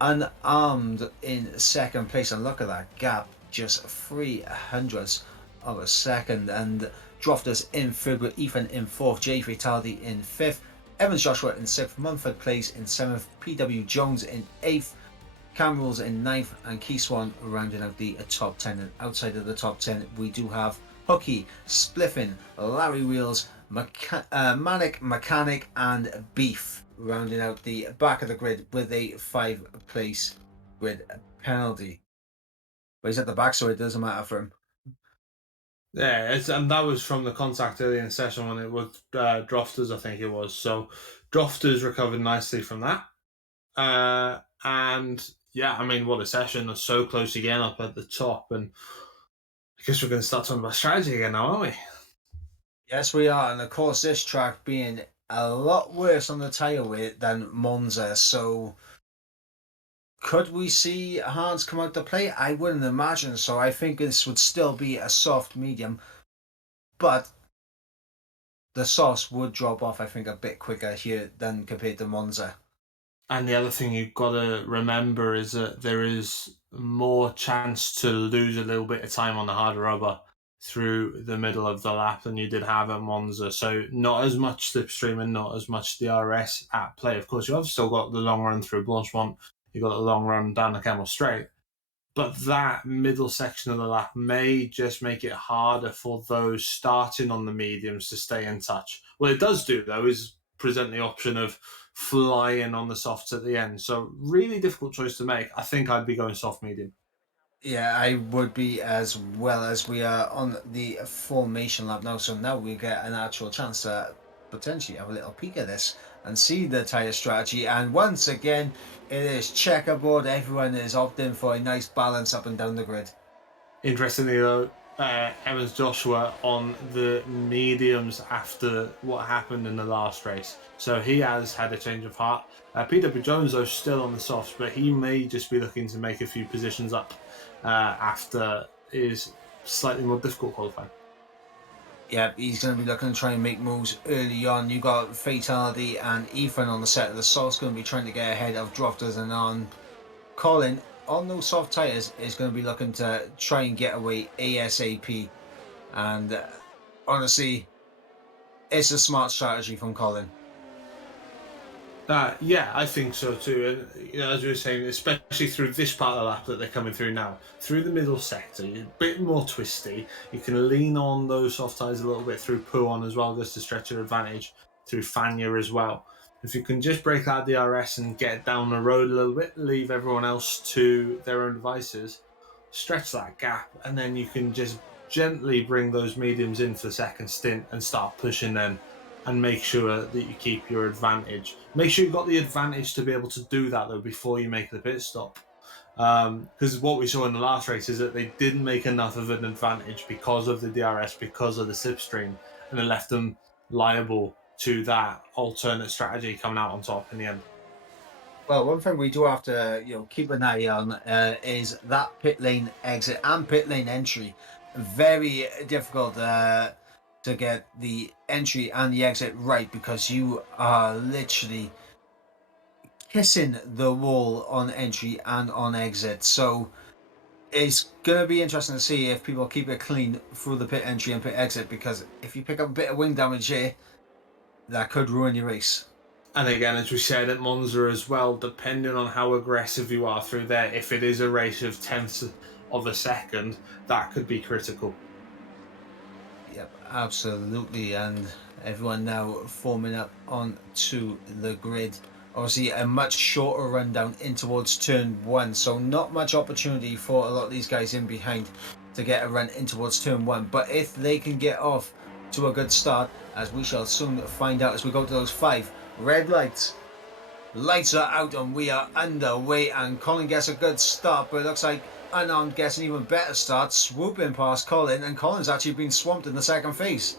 Unarmed in second place. And look at that gap, just 0.03 of a second. And Drofters in third with Ethan in fourth, Jay Fatality in fifth, Evans Joshua in sixth, Mumford plays in seventh, PW Jones in eighth, Cam Rules in ninth, and Key Swan rounding out the top 10. And outside of the top 10, we do have Hooky, Spliffin, Larry Wheels, Manic Mechanic, and Beef rounding out the back of the grid with a 5-place grid penalty. But he's at the back, so it doesn't matter for him. Yeah, and that was from the contact early in the session when it was Drofters, I think it was. So Drofters recovered nicely from that. And yeah, what a session. They're so close again up at the top. And I guess we're going to start talking about strategy again now, aren't we? Yes, we are. And of course, this track being a lot worse on the tyre weight than Monza. So could we see hards come out to play? I wouldn't imagine so. I think this would still be a soft medium, but the sauce would drop off, I think, a bit quicker here than compared to Monza. And the other thing you've got to remember is that there is more chance to lose a little bit of time on the hard rubber through the middle of the lap than you did have at Monza. So not as much slipstream and not as much DRS at play. Of course, you have still got the long run through Blanchemont. You've got the long run down the Camel Straight. But that middle section of the lap may just make it harder for those starting on the mediums to stay in touch. What it does do, though, is present the option of flying on the softs at the end. So really difficult choice to make. I think I'd be going soft medium. Yeah, I would be as well, as we are on the formation lap now. So now we get an actual chance to potentially have a little peek at this and see the tyre strategy. And once again, it is checkerboard. Everyone is opting for a nice balance up and down the grid. Interestingly, though, Evans Joshua on the mediums after what happened in the last race. So he has had a change of heart. PW Jones, though, still on the softs, but he may just be looking to make a few positions up after his slightly more difficult qualifying. Yeah, he's going to be looking to try and make moves early on. You've got Fatality and Ethan on the set of the soft's going to be trying to get ahead of Drofters, and on Colin on those soft tyres is going to be looking to try and get away ASAP. And honestly, it's a smart strategy from Colin. Yeah, I think so too. And as we were saying, especially through this part of the lap that they're coming through now, through the middle sector, a bit more twisty. You can lean on those soft tyres a little bit through Puon as well, just to stretch your advantage through Fanya as well. If you can just break that DRS and get down the road a little bit, leave everyone else to their own devices, stretch that gap, and then you can just gently bring those mediums in for the second stint and start pushing them and make sure that you keep your advantage. Make sure you've got the advantage to be able to do that, though, before you make the pit stop. Because what we saw in the last race is that they didn't make enough of an advantage because of the DRS, because of the slipstream, and it left them liable to that alternate strategy coming out on top in the end. Well, one thing we do have to keep an eye on is that pit lane exit and pit lane entry. Very difficult to get the entry and the exit right, because you are literally kissing the wall on entry and on exit. So it's going to be interesting to see if people keep it clean through the pit entry and pit exit, because if you pick up a bit of wing damage here, that could ruin your race. And again, as we said at Monza as well, depending on how aggressive you are through there, if it is a race of tenths of a second, that could be critical. Yep, absolutely. And everyone now forming up onto the grid. Obviously, a much shorter rundown in towards turn one, so not much opportunity for a lot of these guys in behind to get a run in towards turn one. But if they can get off to a good start, as we shall soon find out as we go to those 5 red lights. Lights are out and we are underway, and Colin gets a good start, but it looks like Unarmed gets an even better start, swooping past Colin, and Colin's actually been swamped in the second phase.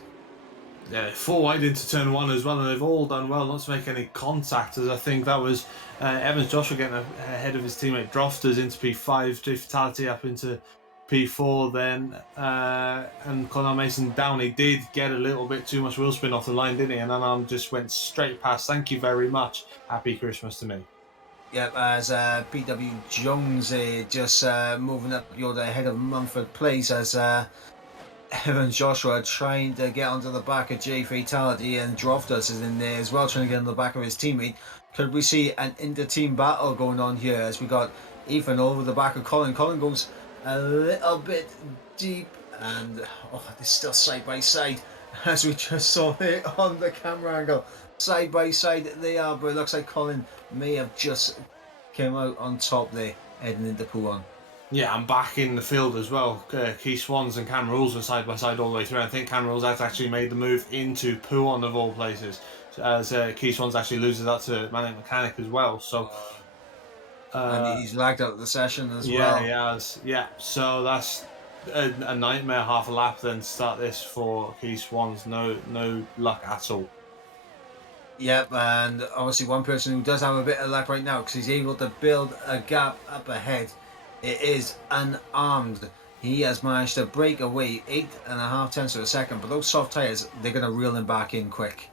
Yeah, 4 wide into turn 1 as well, and they've all done well not to make any contact, as I think that was Evans Joshua getting ahead of his teammate Drofters into P5, J Fatality up into P4 then, and Conor Mason down. He did get a little bit too much wheel spin off the line, didn't he? And Anand just went straight past. Thank you very much. Happy Christmas to me. Yep, as PW Jones just moving up the order ahead of Mumford Place, as Evans Joshua trying to get onto the back of J Fatality, and Droftus is in there as well trying to get on the back of his teammate. Could we see an inter-team battle going on here, as we got Ethan over the back of Colin. Colin goes a little bit deep, and they're still side by side, as we just saw it on the camera angle. Side by side they are, but it looks like Colin may have just came out on top there, heading into Puon. Yeah, I'm back in the field as well. Keith Swans and Cam Rules were side by side all the way through. I think Cam Rules has actually made the move into Puon of all places, as Keith Swans actually loses that to Manic Mechanic as well. So, and he's lagged out the session as well. Yeah, he has. Yeah, so that's a nightmare half a lap then to start this for Keith Swans. No luck at all. Yep, and obviously one person who does have a bit of luck right now, because he's able to build a gap up ahead, it is Unarmed. He has managed to break away 8.5 tenths of a second, but those soft tyres, they're going to reel him back in quick.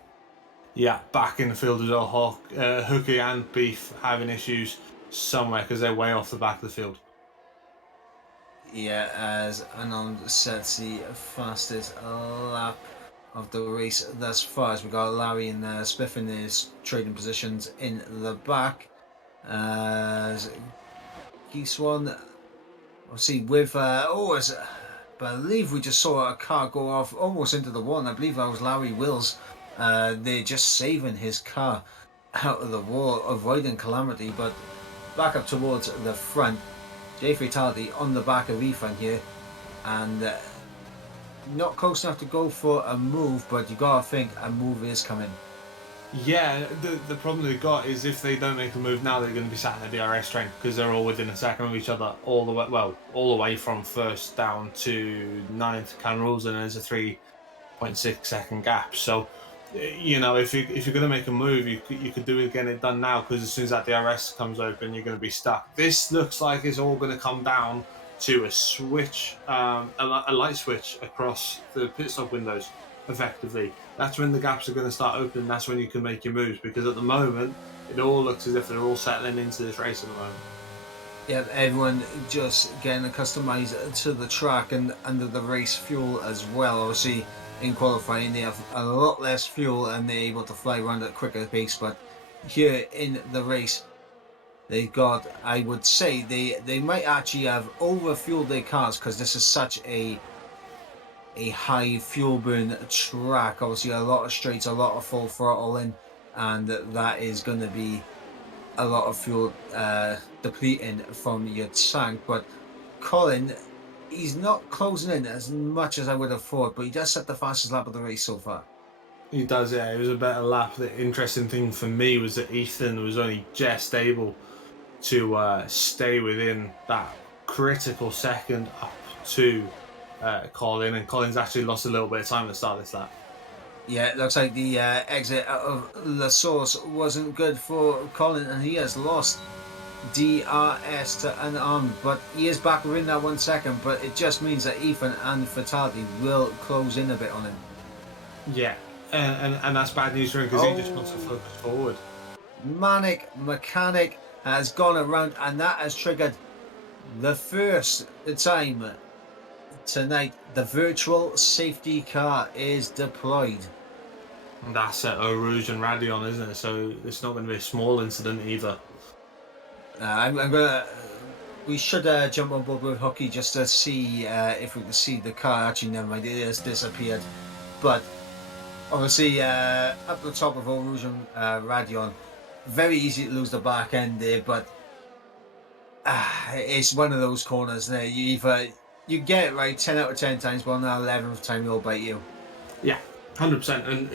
Yeah, back in the field as well. Hooky and Beef having issues somewhere because they're way off the back of the field. Yeah, as Unarmed sets the fastest lap of the race thus far, as we got Larry and Spiff in his trading positions in the back. As Swan, obviously with I believe we just saw a car go off almost into the wall, and I believe that was Larry Wills. They're just saving his car out of the wall, avoiding calamity, but back up towards the front. J Fatality on the back of Ethan here, and not close enough to go for a move, but you gotta think a move is coming. Yeah, the problem they've got is if they don't make a move now, they're going to be sat in the DRS train because they're all within a second of each other, all the way from first down to ninth can rules, and there's a 3.6 second gap. So, you know, if you're going to make a move, you could do it, get it done now, because as soon as that DRS comes open, you're going to be stuck. This looks like it's all going to come down to a switch, a light switch across the pit stop windows. Effectively, that's when the gaps are going to start opening. That's when you can make your moves, because at the moment it all looks as if they're all settling into this race at the moment. Yeah, everyone just getting accustomed to the track and under the race fuel as well. Obviously, in qualifying, they have a lot less fuel and they're able to fly around at a quicker pace. But here in the race, they got, I would say, they might actually have overfueled their cars, because this is such a high fuel burn track. Obviously, a lot of straights, a lot of full throttle in, and that is going to be a lot of fuel depleting from your tank. But Colin, he's not closing in as much as I would have thought, but he does set the fastest lap of the race so far. He does, yeah. It was a better lap. The interesting thing for me was that Ethan was only just able to stay within that critical second up to Colin, and Colin's actually lost a little bit of time at the start of this lap. Yeah, it looks like the exit out of La Source wasn't good for Colin, and he has lost DRS to unarmed, but he is back within that 1 second. But it just means that Ethan and Fatality will close in a bit on him. Yeah, and that's bad news for him, because he just wants to focus forward. Manic Mechanic has gone around, and that has triggered the first time tonight the virtual safety car is deployed. And that's at Eau Rouge and Radion, isn't it? So it's not going to be a small incident either. I'm gonna. We should jump on board with Hooky just to see if we can see the car. Actually, never mind, it has disappeared. But obviously, up the top of Eau Rouge and Radion, very easy to lose the back end there. But it's one of those corners there. You get it right 10 out of 10 times, but on the 11th time you'll bite you. Yeah, 100%. And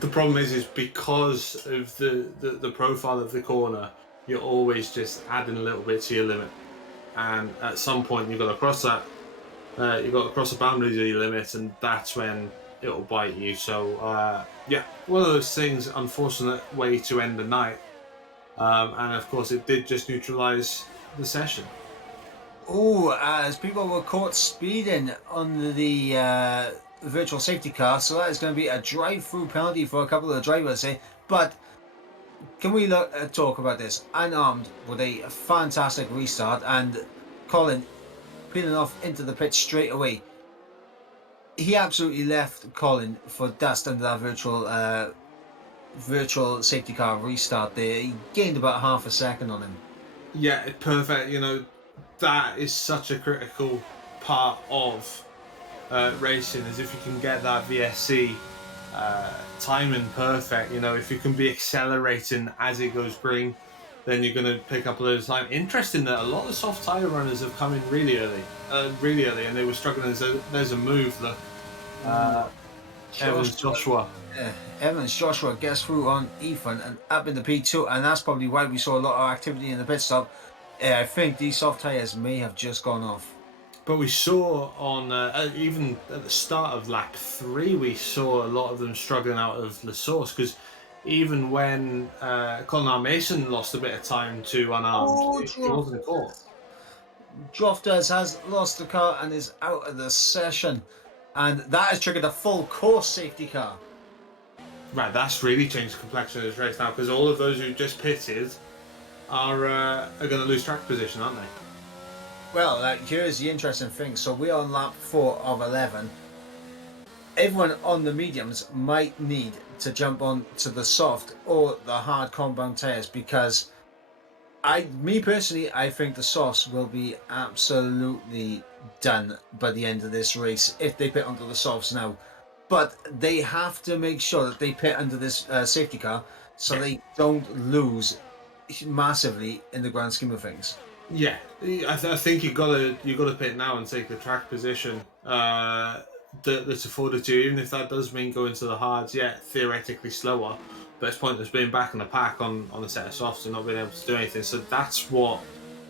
the problem is because of the profile of the corner, you're always just adding a little bit to your limit. And at some point you've got to cross that. You've got to cross the boundaries of your limit, and that's when it'll bite you. So, yeah, one of those things, unfortunate way to end the night. And of course, it did just neutralise the session. Oh, as people were caught speeding on the virtual safety car, so that is going to be a drive-through penalty for a couple of the drivers here. But can we talk about this? Unarmed with a fantastic restart, and Colin peeling off into the pit straight away. He absolutely left Colin for dust under that virtual safety car restart there. He gained about half a second on him. Yeah, perfect. You know, that is such a critical part of racing, is if you can get that VSC timing perfect. You know, if you can be accelerating as it goes green, then you're going to pick up a lot of time. Interesting that a lot of the soft tyre runners have come in really early, and they were struggling. There's a move, look. Joshua gets through on Ethan and up in the P2, and that's probably why we saw a lot of activity in the pit stop. I think these soft tyres may have just gone off. But we saw on, even at the start of lap 3, we saw a lot of them struggling out of La Source, because even when Colin Mason lost a bit of time to unarmed, he wasn't caught. Drofters has lost the car and is out of the session, and that has triggered a full course safety car. Right, that's really changed the complexion of this race now, because all of those who just pitted are going to lose track position, aren't they? Well, here's the interesting thing. So we're on lap 4 of 11. Everyone on the mediums might need to jump on to the soft or the hard compound tyres, because me personally, I think the softs will be absolutely done by the end of this race if they pit onto the softs now. But they have to make sure that they pit under this safety car so they don't lose massively in the grand scheme of things. Yeah, I think you got to pick now and take the track position that's afforded to you, even if that does mean going to the hards. Yeah, theoretically slower, but it's pointless being back in the pack on a set of softs and not being able to do anything. So that's what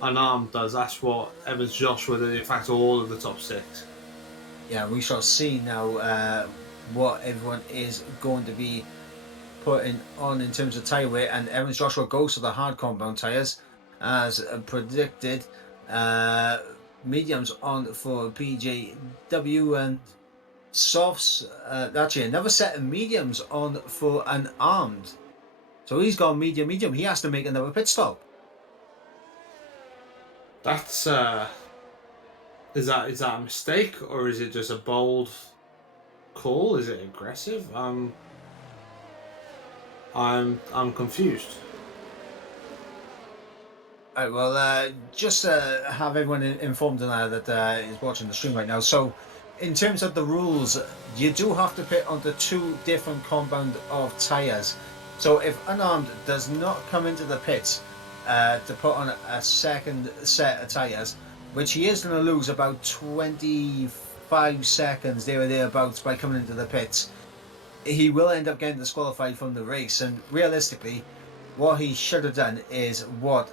Unarmed does. That's what Evans Joshua did. In fact, all of the top six. Yeah, we shall see now what everyone is going to be putting on in terms of tyre weight. And Evans Joshua goes to the hard compound tyres as predicted. Mediums on for PJW and softs. Actually, another set of mediums on for an armed. So he's gone medium. He has to make another pit stop. That's is that a mistake or is it just a bold call? Is it aggressive? I'm confused. All right, well, just have everyone informed now that is watching the stream right now. So, in terms of the rules, you do have to pit onto two different compound of tyres. So, if unarmed does not come into the pits to put on a second set of tyres, which he is going to lose about 25 seconds there or thereabouts by coming into the pits, he will end up getting disqualified from the race. And realistically, what he should have done is what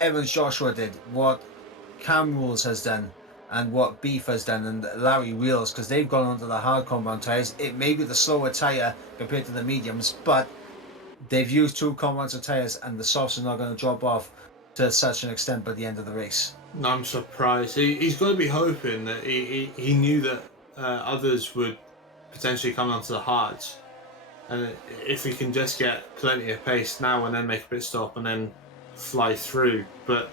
Evans Joshua did, what Cam Rules has done, and what Beef has done, and Larry Wheels, because they've gone onto the hard compound tyres. It may be the slower tyre compared to the mediums, but they've used two compounds of tyres, and the softs are not going to drop off to such an extent by the end of the race. I'm surprised. He's got to be hoping that he knew that others would potentially come onto the hards. And if we can just get plenty of pace now and then make a pit stop and then fly through. But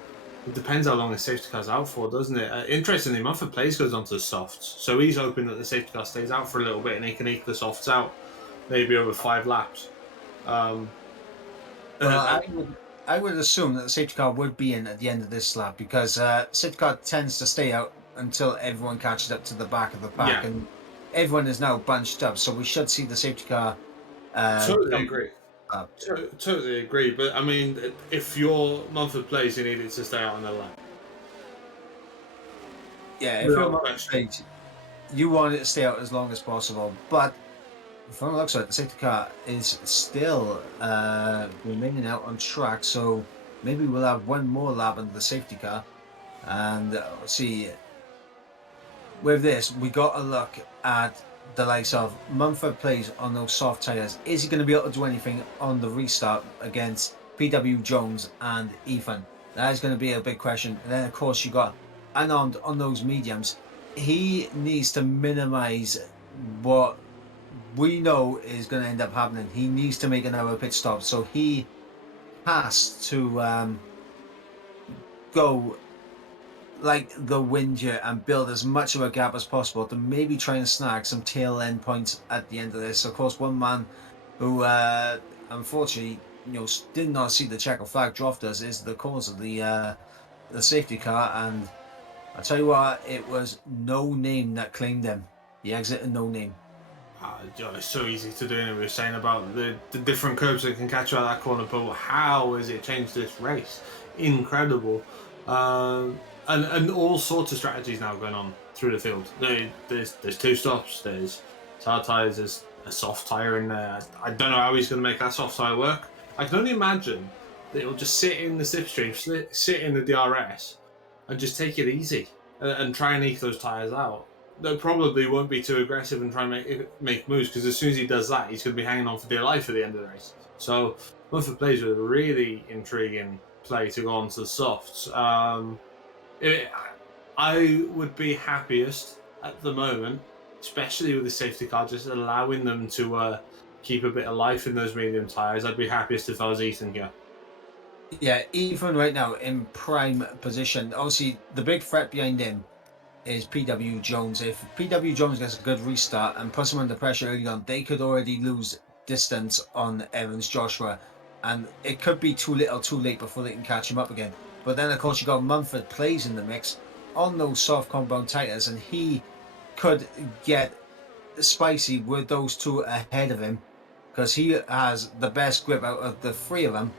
it depends how long the safety car's out for, doesn't it? Interestingly, Mumford Plays goes onto the softs. So he's hoping that the safety car stays out for a little bit and he can eke the softs out maybe over 5 laps. Well, I would assume that the safety car would be in at the end of this lap because safety car tends to stay out until everyone catches up to the back of the pack, and everyone is now bunched up. So we should see the safety car. Totally agree. Totally agree. But I mean, if your Mumford Plays, you need it to stay out on the lap. Yeah, if you're Mumford Plays, you want it to stay out as long as possible. But from the looks of it, the safety car is still remaining out on track. So maybe we'll have one more lap under the safety car. And see, with this, we got to look at the likes of Mumford Plays on those soft tyres. Is he going to be able to do anything on the restart against PW Jones and Ethan? That is going to be a big question. And then, of course, you got Unarmed on those mediums. He needs to minimise what we know is going to end up happening. He needs to make another pit stop. So he has to go like the wind here and build as much of a gap as possible to maybe try and snag some tail end points at the end of this. Of course, one man who unfortunately did not see the checker flag dropped us is the cause of the safety car. And I tell you what, it was No Name that claimed them. The exit and No Name. It's so easy to do, and we were saying about the different curbs that can catch you out that corner, but how has it changed this race? Incredible. And all sorts of strategies now going on through the field. There's two stops, there's hard tyres, there's a soft tyre in there. I don't know how he's going to make that soft tyre work. I can only imagine that it'll just sit in the slipstream, sit in the DRS, and just take it easy and try and eke those tyres out. They probably won't be too aggressive and try and make moves, because as soon as he does that, he's going to be hanging on for dear life at the end of the race. So Mumford Plays with a really intriguing play to go on to the softs. I would be happiest at the moment, especially with the safety car, just allowing them to keep a bit of life in those medium tyres. I'd be happiest if I was Ethan here. Yeah, Ethan right now in prime position. Obviously, the big threat behind him is PW Jones. If PW Jones gets a good restart and puts him under pressure early on, they could already lose distance on Evans Joshua, and it could be too little too late before they can catch him up again. But then, of course, you got Mumford Plays in the mix on those soft compound tyres, and he could get spicy with those two ahead of him because he has the best grip out of the three of them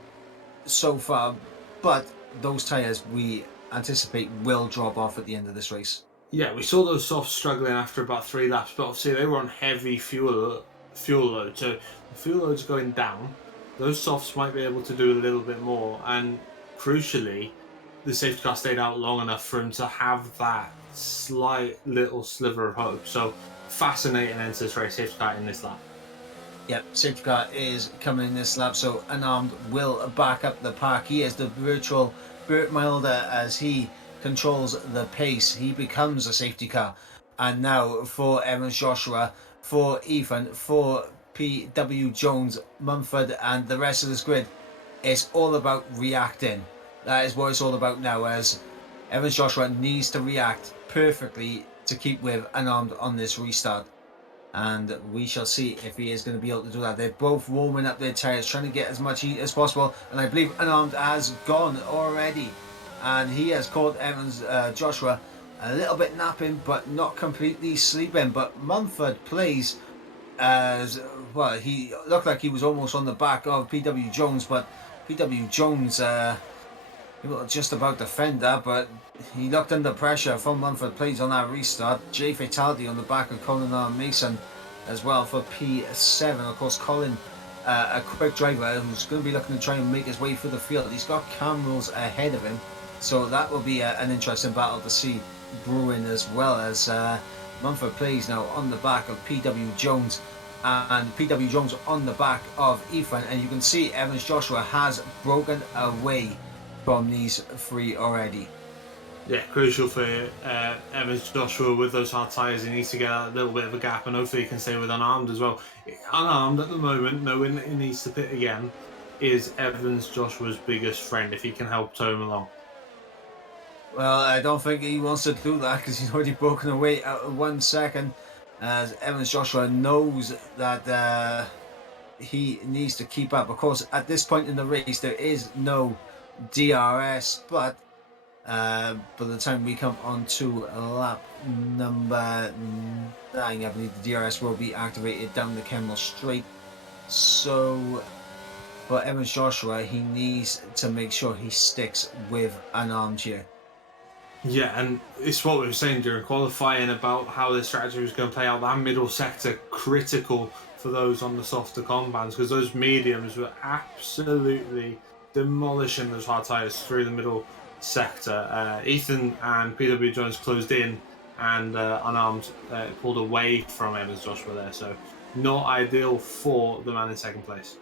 so far. But those tyres, we anticipate will drop off at the end of this race. Yeah, we saw those softs struggling after about 3 laps, but obviously they were on heavy fuel load. So the fuel load's going down. Those softs might be able to do a little bit more, and crucially, the safety car stayed out long enough for him to have that slight little sliver of hope. So fascinating end to this race, safety car in this lap. Yep, safety car is coming in this lap, so Unarmed will back up the pack. He is the virtual Burt Milder as he controls the pace. He becomes a safety car. And now for Evans Joshua, for Ethan, for P.W. Jones, Mumford, and the rest of this grid, it's all about reacting. That is what it's all about now, as Evans Joshua needs to react perfectly to keep with Unarmed on this restart. And we shall see if he is going to be able to do that. They're both warming up their tyres, trying to get as much heat as possible. And I believe Unarmed has gone already. And he has caught Evans Joshua a little bit napping, but not completely sleeping. But Mumford plays as well. He looked like he was almost on the back of P.W. Jones, but P.W. Jones he was just about to fend that, but he looked under pressure from Mumford plays on that restart. J Fatality on the back of Colin Mason as well for P7. Of course, Colin, a quick driver who's going to be looking to try and make his way through the field. He's got Cam Rules ahead of him, so that will be an interesting battle to see brewing, as well as Mumford plays now on the back of P.W. Jones, and P.W. Jones on the back of Ethan. And you can see Evans Joshua has broken away from these three already. Yeah, crucial for Evans Joshua with those hard tyres. He needs to get a little bit of a gap, and hopefully he can stay with Unarmed as well. Unarmed at the moment, knowing that he needs to pit again, is Evans Joshua's biggest friend if he can help tow him along. Well, I don't think he wants to do that because he's already broken away out of 1 second, as Evans Joshua knows that he needs to keep up. Of course, at this point in the race, there is no DRS, but by the time we come on to lap number 9, I believe the DRS will be activated down the Kemmel Straight. So for Evans Joshua, he needs to make sure he sticks with Unarmed here. Yeah, and it's what we were saying during qualifying about how the strategy was going to play out. That middle sector critical for those on the softer compounds, because those mediums were absolutely demolishing those hard tyres through the middle sector. Ethan and P.W. Jones closed in, and Unarmed pulled away from Evans Joshua there, so not ideal for the man in second place.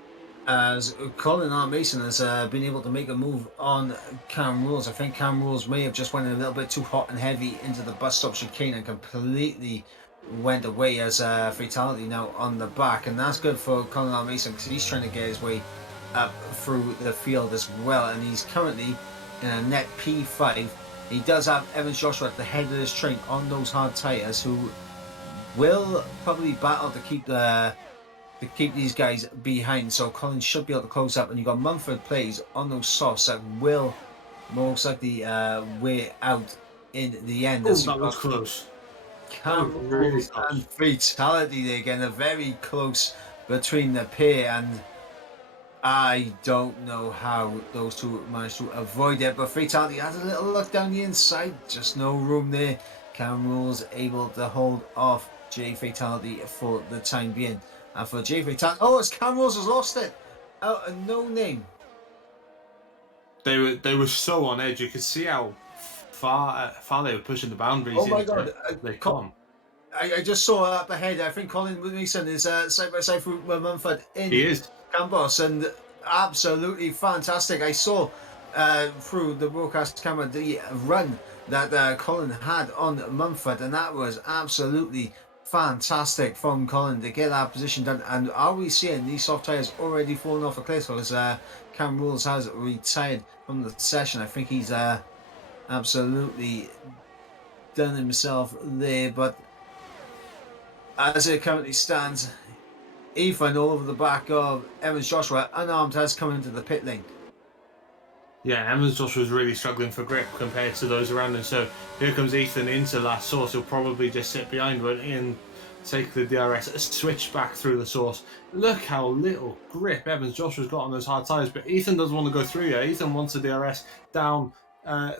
As Colin R. Mason has been able to make a move on Cam Rules. I think Cam Rules may have just went a little bit too hot and heavy into the bus stop chicane and completely went away, as Fatality now on the back. And that's good for Colin R. Mason because he's trying to get his way up through the field as well. And he's currently in a net P5. He does have Evans Joshua at the head of this train on those hard tyres, who will probably battle to keep these guys behind. So Colin should be able to close up, and you've got Mumford plays on those softs that will most likely wear out in the end. Oh, that was close. Cam really and Fatality there again, are very close between the pair, and I don't know how those two managed to avoid it, but Fatality has a little look down the inside, just no room there. Cam Rules able to hold off J Fatality for the time being. And for J Fatality, oh, it's Cam Rules has lost it out of no name. They were so on edge. You could see how far they were pushing the boundaries. Oh my God! They come. I just saw up ahead. I think Colin Mason is side by side with Mumford in He is. Campos, and absolutely fantastic. I saw through the broadcast camera the run that Colin had on Mumford, and that was absolutely fantastic from Colin to get that position done. And are we seeing these soft tyres already falling off a cliff? Because Cam Rules has retired from the session. I think he's absolutely done himself there. But as it currently stands, Ethan all over the back of Evans Joshua, Unarmed, has come into the pit lane. Yeah, Evans Joshua's really struggling for grip compared to those around him. So here comes Ethan into that source. He'll probably just sit behind one and take the DRS, switch back through the source. Look how little grip Evans Joshua's got on those hard tyres. But Ethan doesn't want to go through here. Ethan wants the DRS down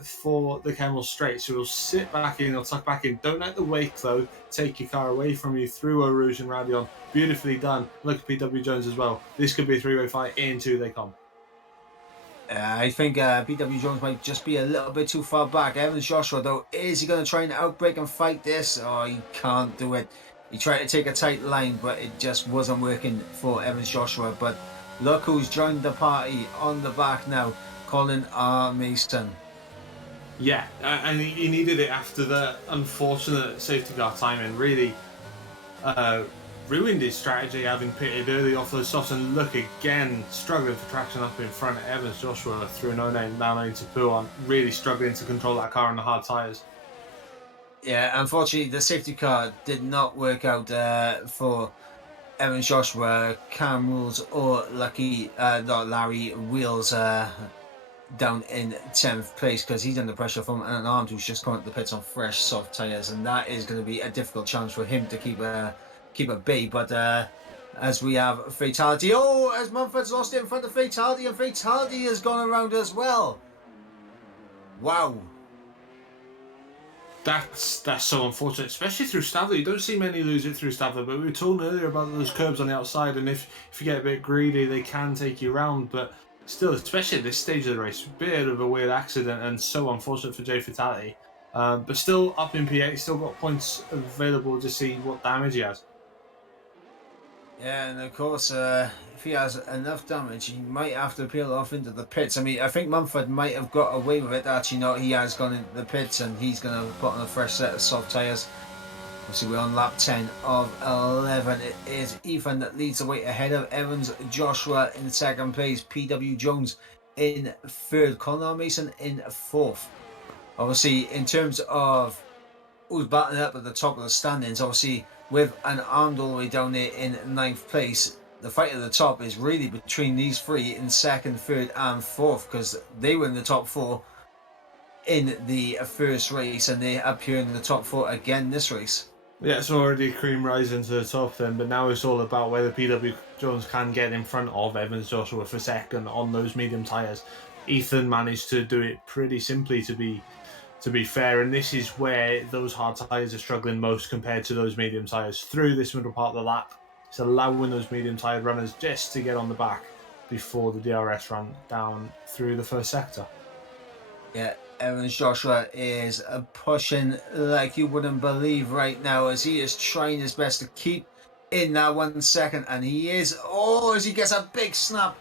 for the Kemmel Straight. So he'll sit back in, he'll tuck back in. Don't let the wake, though, take your car away from you through Eau Rouge and Radion. Beautifully done. Look at PW Jones as well. This could be a three-way fight. Into they come. I think PW Jones might just be a little bit too far back. Evans Joshua, though, is he going to try and outbreak and fight this? Oh, he can't do it. He tried to take a tight line, but it just wasn't working for Evans Joshua. But look who's joined the party on the back now, Colin R. Mason. Yeah, and he needed it after the unfortunate safety car timing. Really ruined his strategy, having pitted early off those softs, and look again, struggling for traction up in front. Evans Joshua through an 09 down into Pouan, really struggling to control that car on the hard tyres. Yeah, unfortunately, the safety car did not work out for Evans Joshua, Cam Rules, or not Larry Wheels down in 10th place, because he's under pressure from an Armed who's just come out the pits on fresh soft tyres, and that is going to be a difficult challenge for him to keep at bay. But as we have Fatality, as Mumford's lost it in front of Fatality, and Fatality has gone around as well. Wow. That's so unfortunate, especially through Stavler. You don't see many lose it through Stavler, but we were talking earlier about those curbs on the outside, and if you get a bit greedy, they can take you around. But still, especially at this stage of the race, a bit of a weird accident, and so unfortunate for Jay Fatality. But still up in P8, still got points available to see what damage he has. Yeah, and of course, if he has enough damage, he might have to peel off into the pits. I mean, I think Mumford might have got away with it. Actually, no, he has gone into the pits, and he's going to put on a fresh set of soft tyres. Obviously, we're on lap 10 of 11. It is Ethan that leads the way ahead of Evans Joshua in second place, PW Jones in third, Colin R. Mason in fourth. Obviously, in terms of who's battling up at the top of the standings, obviously, with an Armed all the way down there in ninth place, the fight at the top is really between these three in second, third, and fourth, because they were in the top four in the first race, and they appear in the top four again this race. Yeah, it's already cream rising to the top then, but now it's all about whether PW Jones can get in front of Evans Joshua for second on those medium tyres. Ethan managed to do it pretty simply, to be fair, and this is where those hard tyres are struggling most compared to those medium tyres. Through this middle part of the lap, it's allowing those medium tyred runners just to get on the back before the DRS run down through the first sector. Yeah, Evans Joshua is pushing like you wouldn't believe right now, as he is trying his best to keep in that 1 second, and he is, as he gets a big snap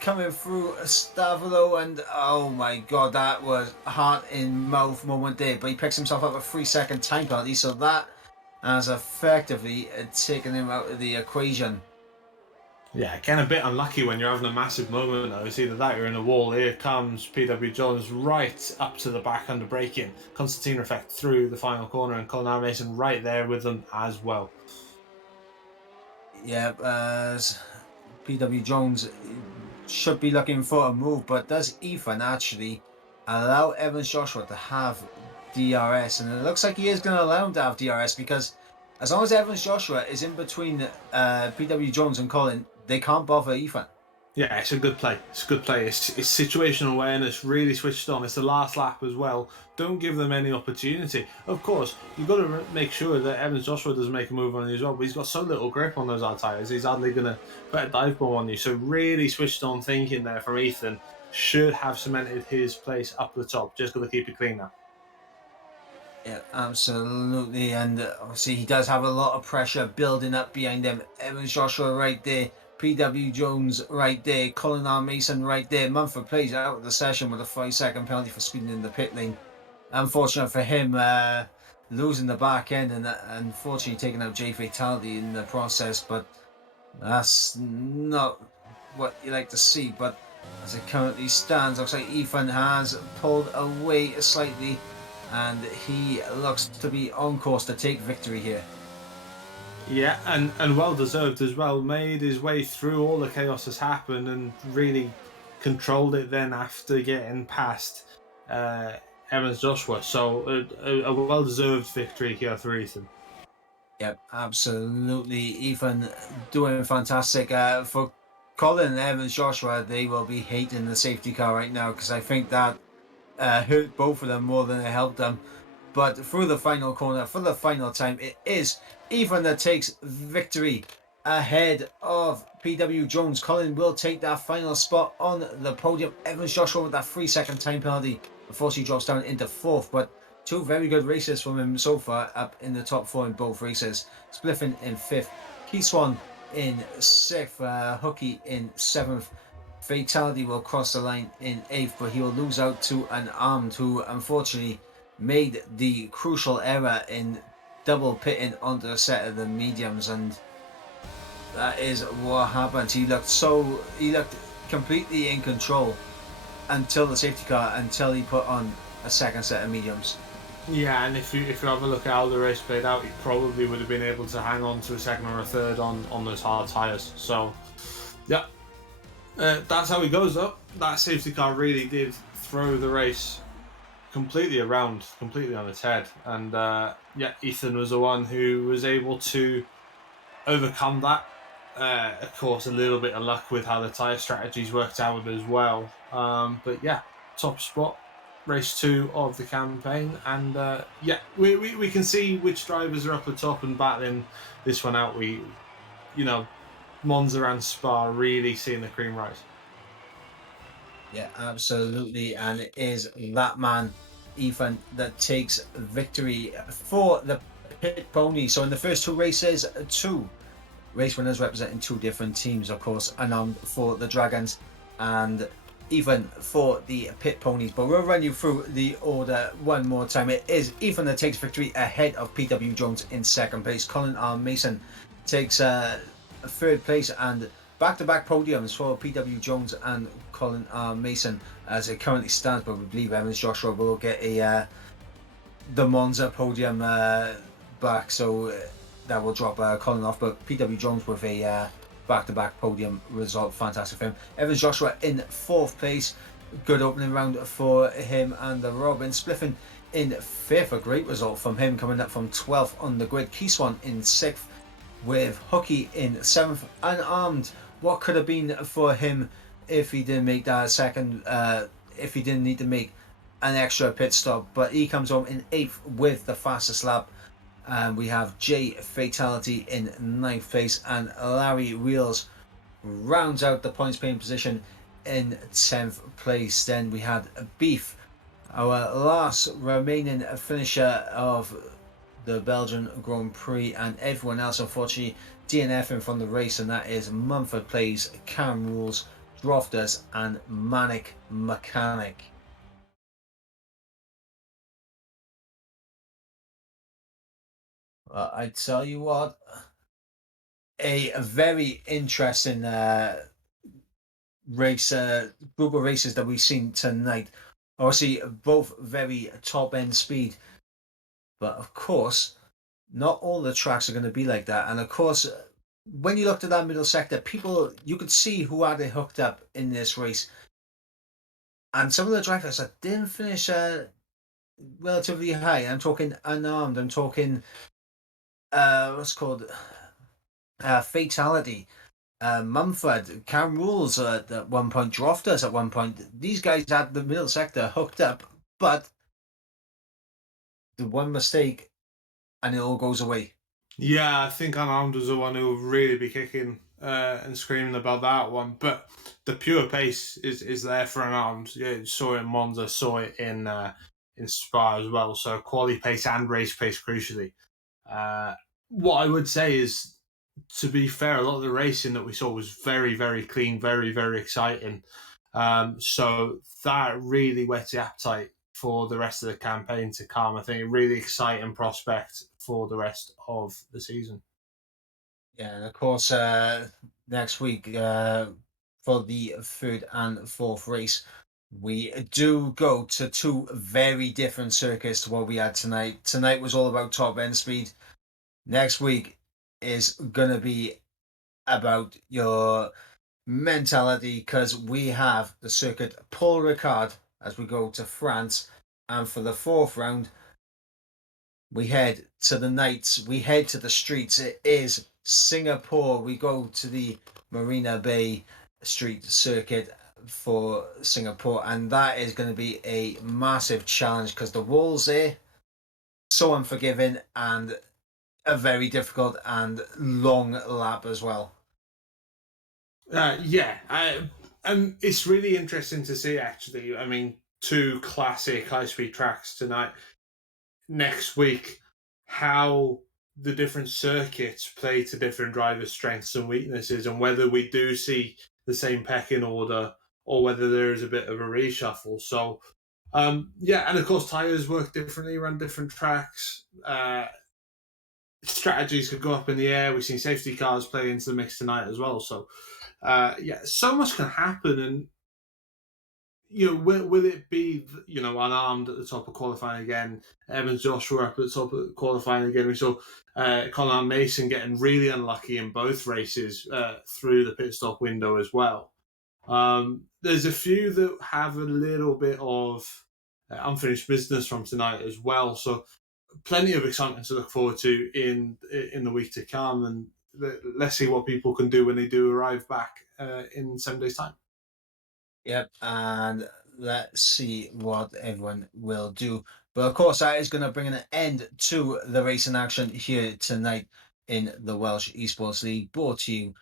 coming through Stavro, and oh my god, that was heart in mouth moment there, but he picks himself up a 3-second time penalty, so that has effectively taken him out of the equation. Yeah, again, a bit unlucky when you're having a massive moment though. It's either that or you're in a wall. Here comes PW Jones right up to the back under braking. Constantine effect through the final corner, and Colin R. Mason right there with them as well. Yeah, as PW Jones should be looking for a move, but does Ethan actually allow Evans Joshua to have DRS? And it looks like he is going to allow him to have DRS, because as long as Evans Joshua is in between PW Jones and Colin, they can't bother Ethan. Yeah, it's a good play. It's a good play. It's situational awareness, really switched on. It's the last lap as well. Don't give them any opportunity. Of course, you've got to make sure that Evans Joshua doesn't make a move on you as well, but he's got so little grip on those hard tyres, he's hardly going to put a dive bomb on you. So really switched on thinking there from Ethan. Should have cemented his place up the top. Just got to keep it clean now. Yeah, absolutely. And obviously he does have a lot of pressure building up behind him. Evans Joshua right there, PW Jones right there, Colin R. Mason right there. Mumford plays out of the session with a 5-second penalty for speeding in the pit lane. Unfortunate for him, losing the back end, and unfortunately taking out J Fatality in the process, but that's not what you like to see. But as it currently stands, looks like Ethan has pulled away slightly, and he looks to be on course to take victory here. Yeah, and well deserved as well. Made his way through all the chaos that's happened and really controlled it then after getting past Evans Joshua. So a well deserved victory here for Ethan. Yep, absolutely. Ethan doing fantastic. For Colin and Evans Joshua, they will be hating the safety car right now, because I think that hurt both of them more than it helped them. But through the final corner, for the final time, it is Ethan that takes victory ahead of PW Jones. Colin will take that final spot on the podium. Evans Joshua with that 3-second time penalty before she drops down into fourth. But two very good races from him so far, up in the top four in both races. Spliffin in fifth, Keyswan in sixth, Hooky in seventh. Fatality will cross the line in eighth, but he will lose out to an armed who unfortunately made the crucial error in double pitting onto a set of the mediums, and that is what happened. He looked completely in control until the safety car, until he put on a second set of mediums. Yeah, and if you have a look at how the race played out, he probably would have been able to hang on to a second or a third on those hard tyres. So, yeah, that's how he goes up. That safety car really did throw the race completely on its head. And Ethan was the one who was able to overcome that. Of course, a little bit of luck with how the tyre strategies worked out as well. But yeah, top spot. Race 2 of the campaign, and we can see which drivers are up the top and battling this one out. Monza and Spa really seeing the cream rise. Yeah, absolutely, and it is that man, Ethan, that takes victory for the pit pony. So in the first two races, two race winners representing two different teams, of course, Anand for the Dragons and Ethan for the pit ponies. But we'll run you through the order one more time. It is Ethan that takes victory ahead of PW Jones in second place. Colin R. Mason takes third place, and back-to-back podiums for PW Jones and Colin R. Mason as it currently stands. But we believe Evans Joshua will get the Monza podium back, so that will drop Colin off. But PW Jones with a back-to-back podium result, fantastic for him. Evans Joshua in fourth place, good opening round for him and the Robin. Spliffin in fifth, a great result from him, coming up from 12th on the grid. Keyswan in sixth, with Hooky in seventh. Unarmed, what could have been for him if he didn't make that second, if he didn't need to make an extra pit stop, but he comes home in eighth with the fastest lap. And we have Jay Fatality in ninth place, and Larry Wheels rounds out the points paying position in 10th place. Then we had Beef, our last remaining finisher of the Belgian Grand Prix, and everyone else unfortunately DNFing from the race, and that is Mumford Plays, Cam Rules, Drofters and Manic Mechanic. I tell you what, a very interesting race, group of races that we've seen tonight. Obviously, both very top end speed, but of course, not all the tracks are going to be like that. And of course, when you looked at that middle sector, you could see who had it hooked up in this race. And some of the drivers that didn't finish relatively high. I'm talking Unarmed. I'm talking what's called Fatality. Mumford, Cam Rules at one point, Drofters at one point. These guys had the middle sector hooked up, but the one mistake and it all goes away. Yeah, I think Unarmed was the one who will really be kicking and screaming about that one. But the pure pace is there for Unarmed. Yeah, saw it in Monza, saw it in Spa as well. So quality pace and race pace crucially. What I would say is, to be fair, a lot of the racing that we saw was very, very clean, very, very exciting. So that really whets the appetite for the rest of the campaign to come. I think a really exciting prospect for the rest of the season. Yeah, and of course, next week for the third and fourth race, we do go to two very different circuits to what we had tonight. Tonight was all about top end speed. Next week is going to be about your mentality, because we have the circuit Paul Ricard as we go to France. And for the fourth round, we head to the nights, we head to the streets. It is Singapore. We go to the Marina Bay Street circuit. for Singapore, and that is going to be a massive challenge because the walls there so unforgiving and a very difficult and long lap as well. And it's really interesting to see, actually. I mean, two classic high-speed tracks tonight. Next week, how the different circuits play to different drivers' strengths and weaknesses, and whether we do see the same pecking order or whether there is a bit of a reshuffle. So, and of course, tyres work differently around different tracks. Strategies could go up in the air. We've seen safety cars play into the mix tonight as well. So, so much can happen, and will it be unarmed at the top of qualifying again? Evans Joshua up at the top of qualifying again. We saw Conor Mason getting really unlucky in both races through the pit stop window as well. There's a few that have a little bit of unfinished business from tonight as well. So plenty of excitement to look forward to in the week to come, and let's see what people can do when they do arrive back in 7 days' time. Yep, and let's see what everyone will do. But of course, that is going to bring an end to the racing action here tonight in the Welsh Esports League, brought to you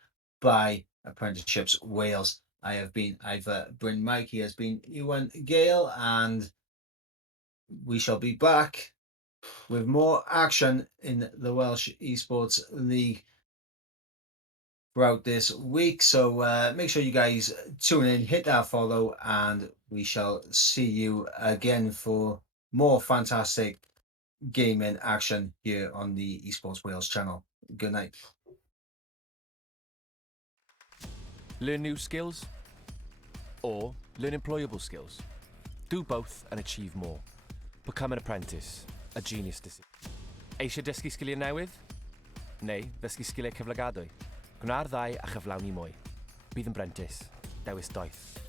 by Apprenticeships Wales. I have been either Bryn Mike, he has been Ewan Gale, and we shall be back with more action in the Welsh Esports League throughout this week. So make sure you guys tune in, hit that follow, and we shall see you again for more fantastic gaming action here on the Esports Wales channel. Good night. Learn new skills or learn employable skills. Do both and achieve more. Become an apprentice, a genius decision. Eisiau dysgu sgiliau newydd? Neu ddysgu sgiliau cyflogadwy? Gwna'r ddau a chyflawni mwy. Bydd yn brentis, dewis doeth.